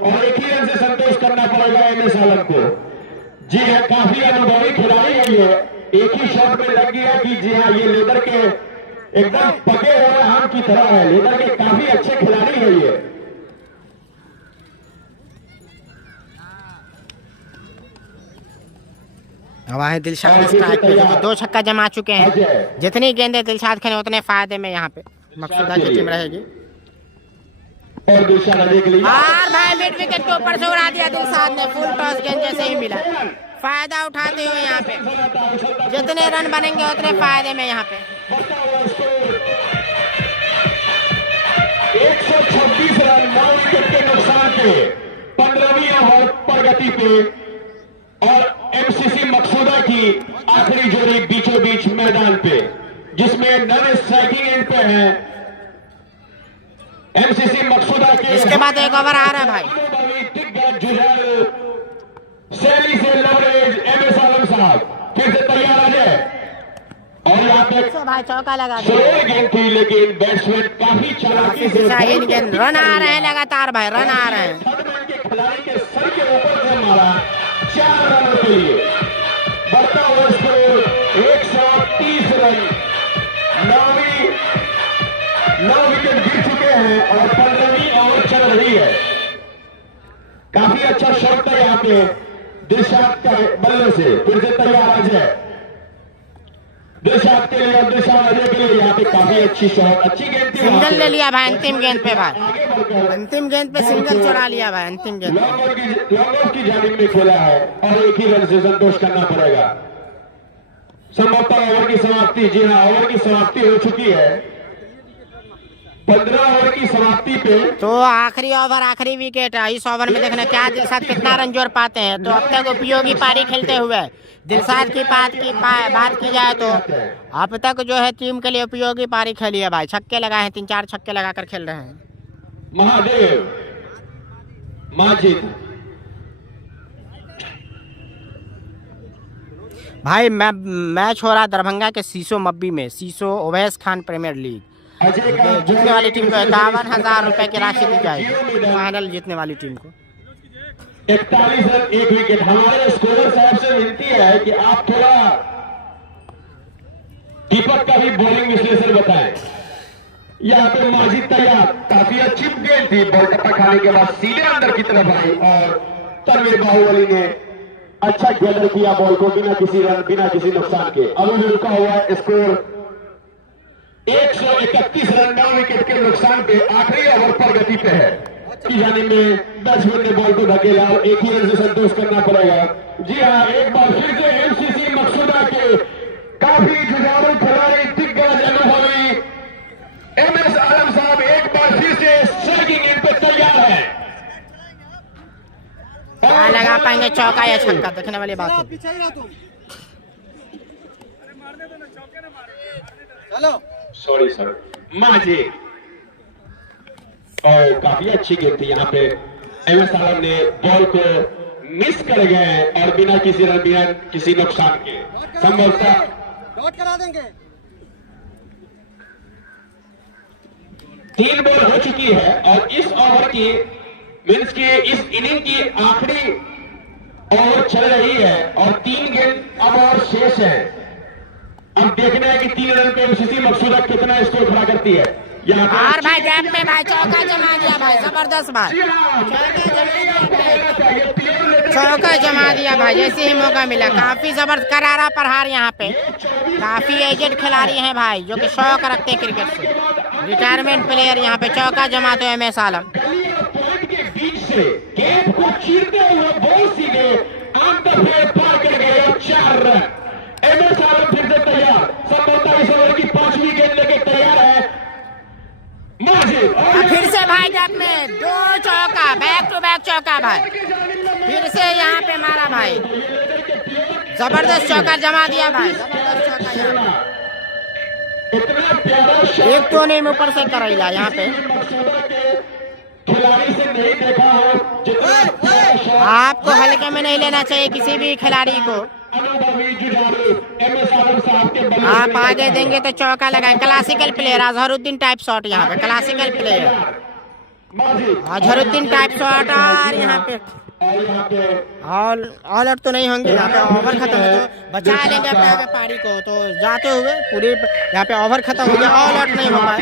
और एक ही रन से संतोष करना पड़ेगा एमएस आलम को। जी हाँ, काफी अनुभवी खिलाड़ी है ये। एक ही शॉट में लग गया कि जी हाँ, ये लेदर के एकदम पके हुए आम की तरह है। लेदर के काफी अच्छे खिलाड़ी है ये। अब आए दिलशाद स्ट्राइक पे, जो 2 छक्का जमा चुके हैं। जितनी गेंदें दिलशाद खेले उतने फायदे में यहाँ पे मकसूदा की टीम रहेगी। और दिलशाद अजय के लिए और भाई मिड विकेट के ऊपर से उड़ा दिया दिलशाद ने। फुल टॉस गेंद जैसे ही मिला, फायदा उठाते हुए यहाँ पे जितने रन बनेंगे उतने फायदे में यहाँ पे। 126 रन 9 विकेट के नुकसान पे 15वीं ओवर प्रगति पे। और एमसीसी मकसूदा की आखिरी जोड़ी बीचों बीच मैदान पे, जिसमें नन स्ट्राइकिंग एंड पे है एमसीसी मकसूदा के। इसके बाद एक ओवर आ रहा है भाई। दिग्गज जुझारू शैली से लवरेज एमएस आलम साहब फिर से तैयार आ जाए। और यहाँ पे भाई चौका लगा स्लोअर गेंद थी, लेकिन बैट्समैन काफी चालाकी से गेंद। रन आ रहे हैं लगातार भाई, रन आ रहे हैं। थर्डमैन के खिलाड़ी के सर के ऊपर से मारा 4 रनों के लिए। बढ़ता हुआ स्कोर 130 रन। 9 विकेट गिर चुके हैं और 15वीं ओवर चल रही है। काफी अच्छा शॉट था यहाँ पे दिलशाद का बल्ले से। फिर से तैयार अजय दिलशाद के लिए, दिलशाद अजय के लिए। यहाँ पे काफी अच्छी शॉट, अच्छी गेंद थी। सिंगल ले लिया भाई अंतिम गेंद पे भाई। आगे बढ़कर अंतिम गेंद पे सिंगल चुरा लिया भाई अंतिम गेंद पे। लॉन्ग ऑफ की जानिब में खेला है और एक ही रन से संतोष करना पड़ेगा। संभवतः ओवर की समाप्ति, जी हाँ, ओवर की समाप्ति हो चुकी है। 15 ओवर की समाप्ति पे तो आखिरी ओवर, आखिरी विकेट है। इस ओवर में देखना क्या दिलशाद कितना रन जोड़ पाते हैं। तो अब तक उपयोगी पारी खेलते हुए दिलशाद की बात की जाए तो अब तक जो है टीम के लिए उपयोगी पारी खेली है भाई। छक्के लगाए हैं, 3-4 छक्के लगाकर खेल रहे हैं। महादेव माजिद भाई मैच हो रहा दरभंगा के सीसो मब्बी में, सीसो ओवैस खान प्रीमियर लीग। अजय का जीतने वाली टीम को 51,000 रुपए की राशि दी जाएगी। फाइनल जीतने वाली टीम को 41 रन 1 विकेट। हमारे स्कोरर साहब से विनती है कि आप थोड़ा दीपक का भी बॉलिंग विश्लेषण बताएं। यहाँ पे माजिद तैयार, काफी अच्छी गेंद थी। बॉल टप्पा खाने के बाद सीधे अंदर की तरफ आई और तनवीर बाहुबली ने अच्छा गैदर किया बॉल को बिना किसी रन, बिना किसी नुकसान के। अभी भी रुका हुआ है स्कोर 131 रन 9 विकेट के नुकसान पे। आखिरी ओवर प्रगति पे है की जानिब में बैट्समैन ने बॉल को धकेला और एक ही रन से संतोष करना पड़ेगा। जी हाँ, एक बार फिर से एमसीसी मकसूदा के काफी जुझारू खिलाड़ी, दिग्गज अनुभवी एमएस आलम साहब एक बार फिर से स्ट्राइकिंग एंड पे तैयार है। क्या लगा पाएंगे चौका या छक्का, देखने वाली बात है। चलो सॉरी सर, माजिद और काफी अच्छी गेंद थी। यहाँ पे एमएस आलम ने बॉल को मिस कर गए और बिना किसी रन, बिना किसी नुकसान के संभवतः डॉट करा देंगे। 3 बॉल हो चुकी है और इस ओवर की मीन्स की इस इनिंग की आखिरी ओवर चल रही है और 3 गेंद अब और शेष है। अब देखना है कि 3 रन पे एमसीसी मकसूदा कितना स्कोर खड़ा करती है। और भाई गैप में भाई चौका जमा दिया भाई, जबरदस्त भाई। चौका जमा दिया भाई, जैसे ही मौका मिला। काफी जबरदस्त करारा प्रहार यहाँ पे। काफी एजेड खिलाड़ी हैं भाई जो कि शौक रखते हैं क्रिकेट से। रिटायरमेंट प्लेयर यहाँ पे चौका जमाते हुए एमएस आलम। पॉइंट के बीच से गेंद को चीरते हुए बॉल सीधे अंतर पे पार कर गए और 4 रन। एमएस आलम फिर से तैयार, संभवतः इस ओवर की 5वीं गेंद लेके तैयार है माजिद। फिर से भाई जब में 2 चौका, बैक टू बैक चौका भाई, फिर से यहाँ पे मारा भाई, जबरदस्त चौका जमा दिया भाई, जबरदस्त चौका यहाँ पे। एक तो नहीं ऊपर से करेगा यहाँ पे। खिलाड़ी से नहीं देखा हो जितना आपको हल्के में नहीं लेना चाहिए किसी भी खिलाड़ी को। अनुभवी जुझारू MS आलम साहब के बल्ले आप आगे देंगे तो चौका लगाए। Classical player Azharuddin type shot यहाँ पे, क्लासिकल प्लेयर बाजी अजहरुद्दीन टाइप शॉट। और यहाँ पे यहाँ पे ऑल आउट तो नहीं होंगे यहाँ पे, ओवर खत्म हो तो बचा लेंगे अपने आगे पारी को। तो जाते हुए पूरी यहाँ पे ओवर खत्म हो गया, ऑल आउट नहीं हो पाए।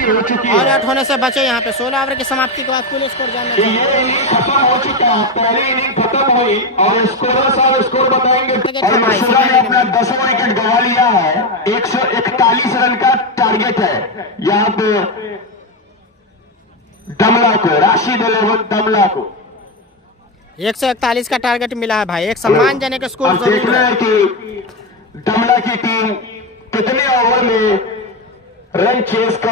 ऑल आउट होने से बचे यहाँ पे 16 ओवर की समाप्ति के बाद कुल स्कोर जानना चाहिए। ये इनिंग खत्म हो चुका है, पहली इनिंग खत्म हुई और स्कोरर साहब स्कोर बताएंगे। और मिश्रा ने अपना 10वां विकेट गंवा लिया है। 141 रन का टारगेट है यहाँ पे दमला को, राशिद 11 दमला को। 141 का टारगेट मिला है भाई, एक सम्मानजनक स्कोर अब जरूर देखना है। है कि दमला की टीम कितने ओवर में रन चेस कर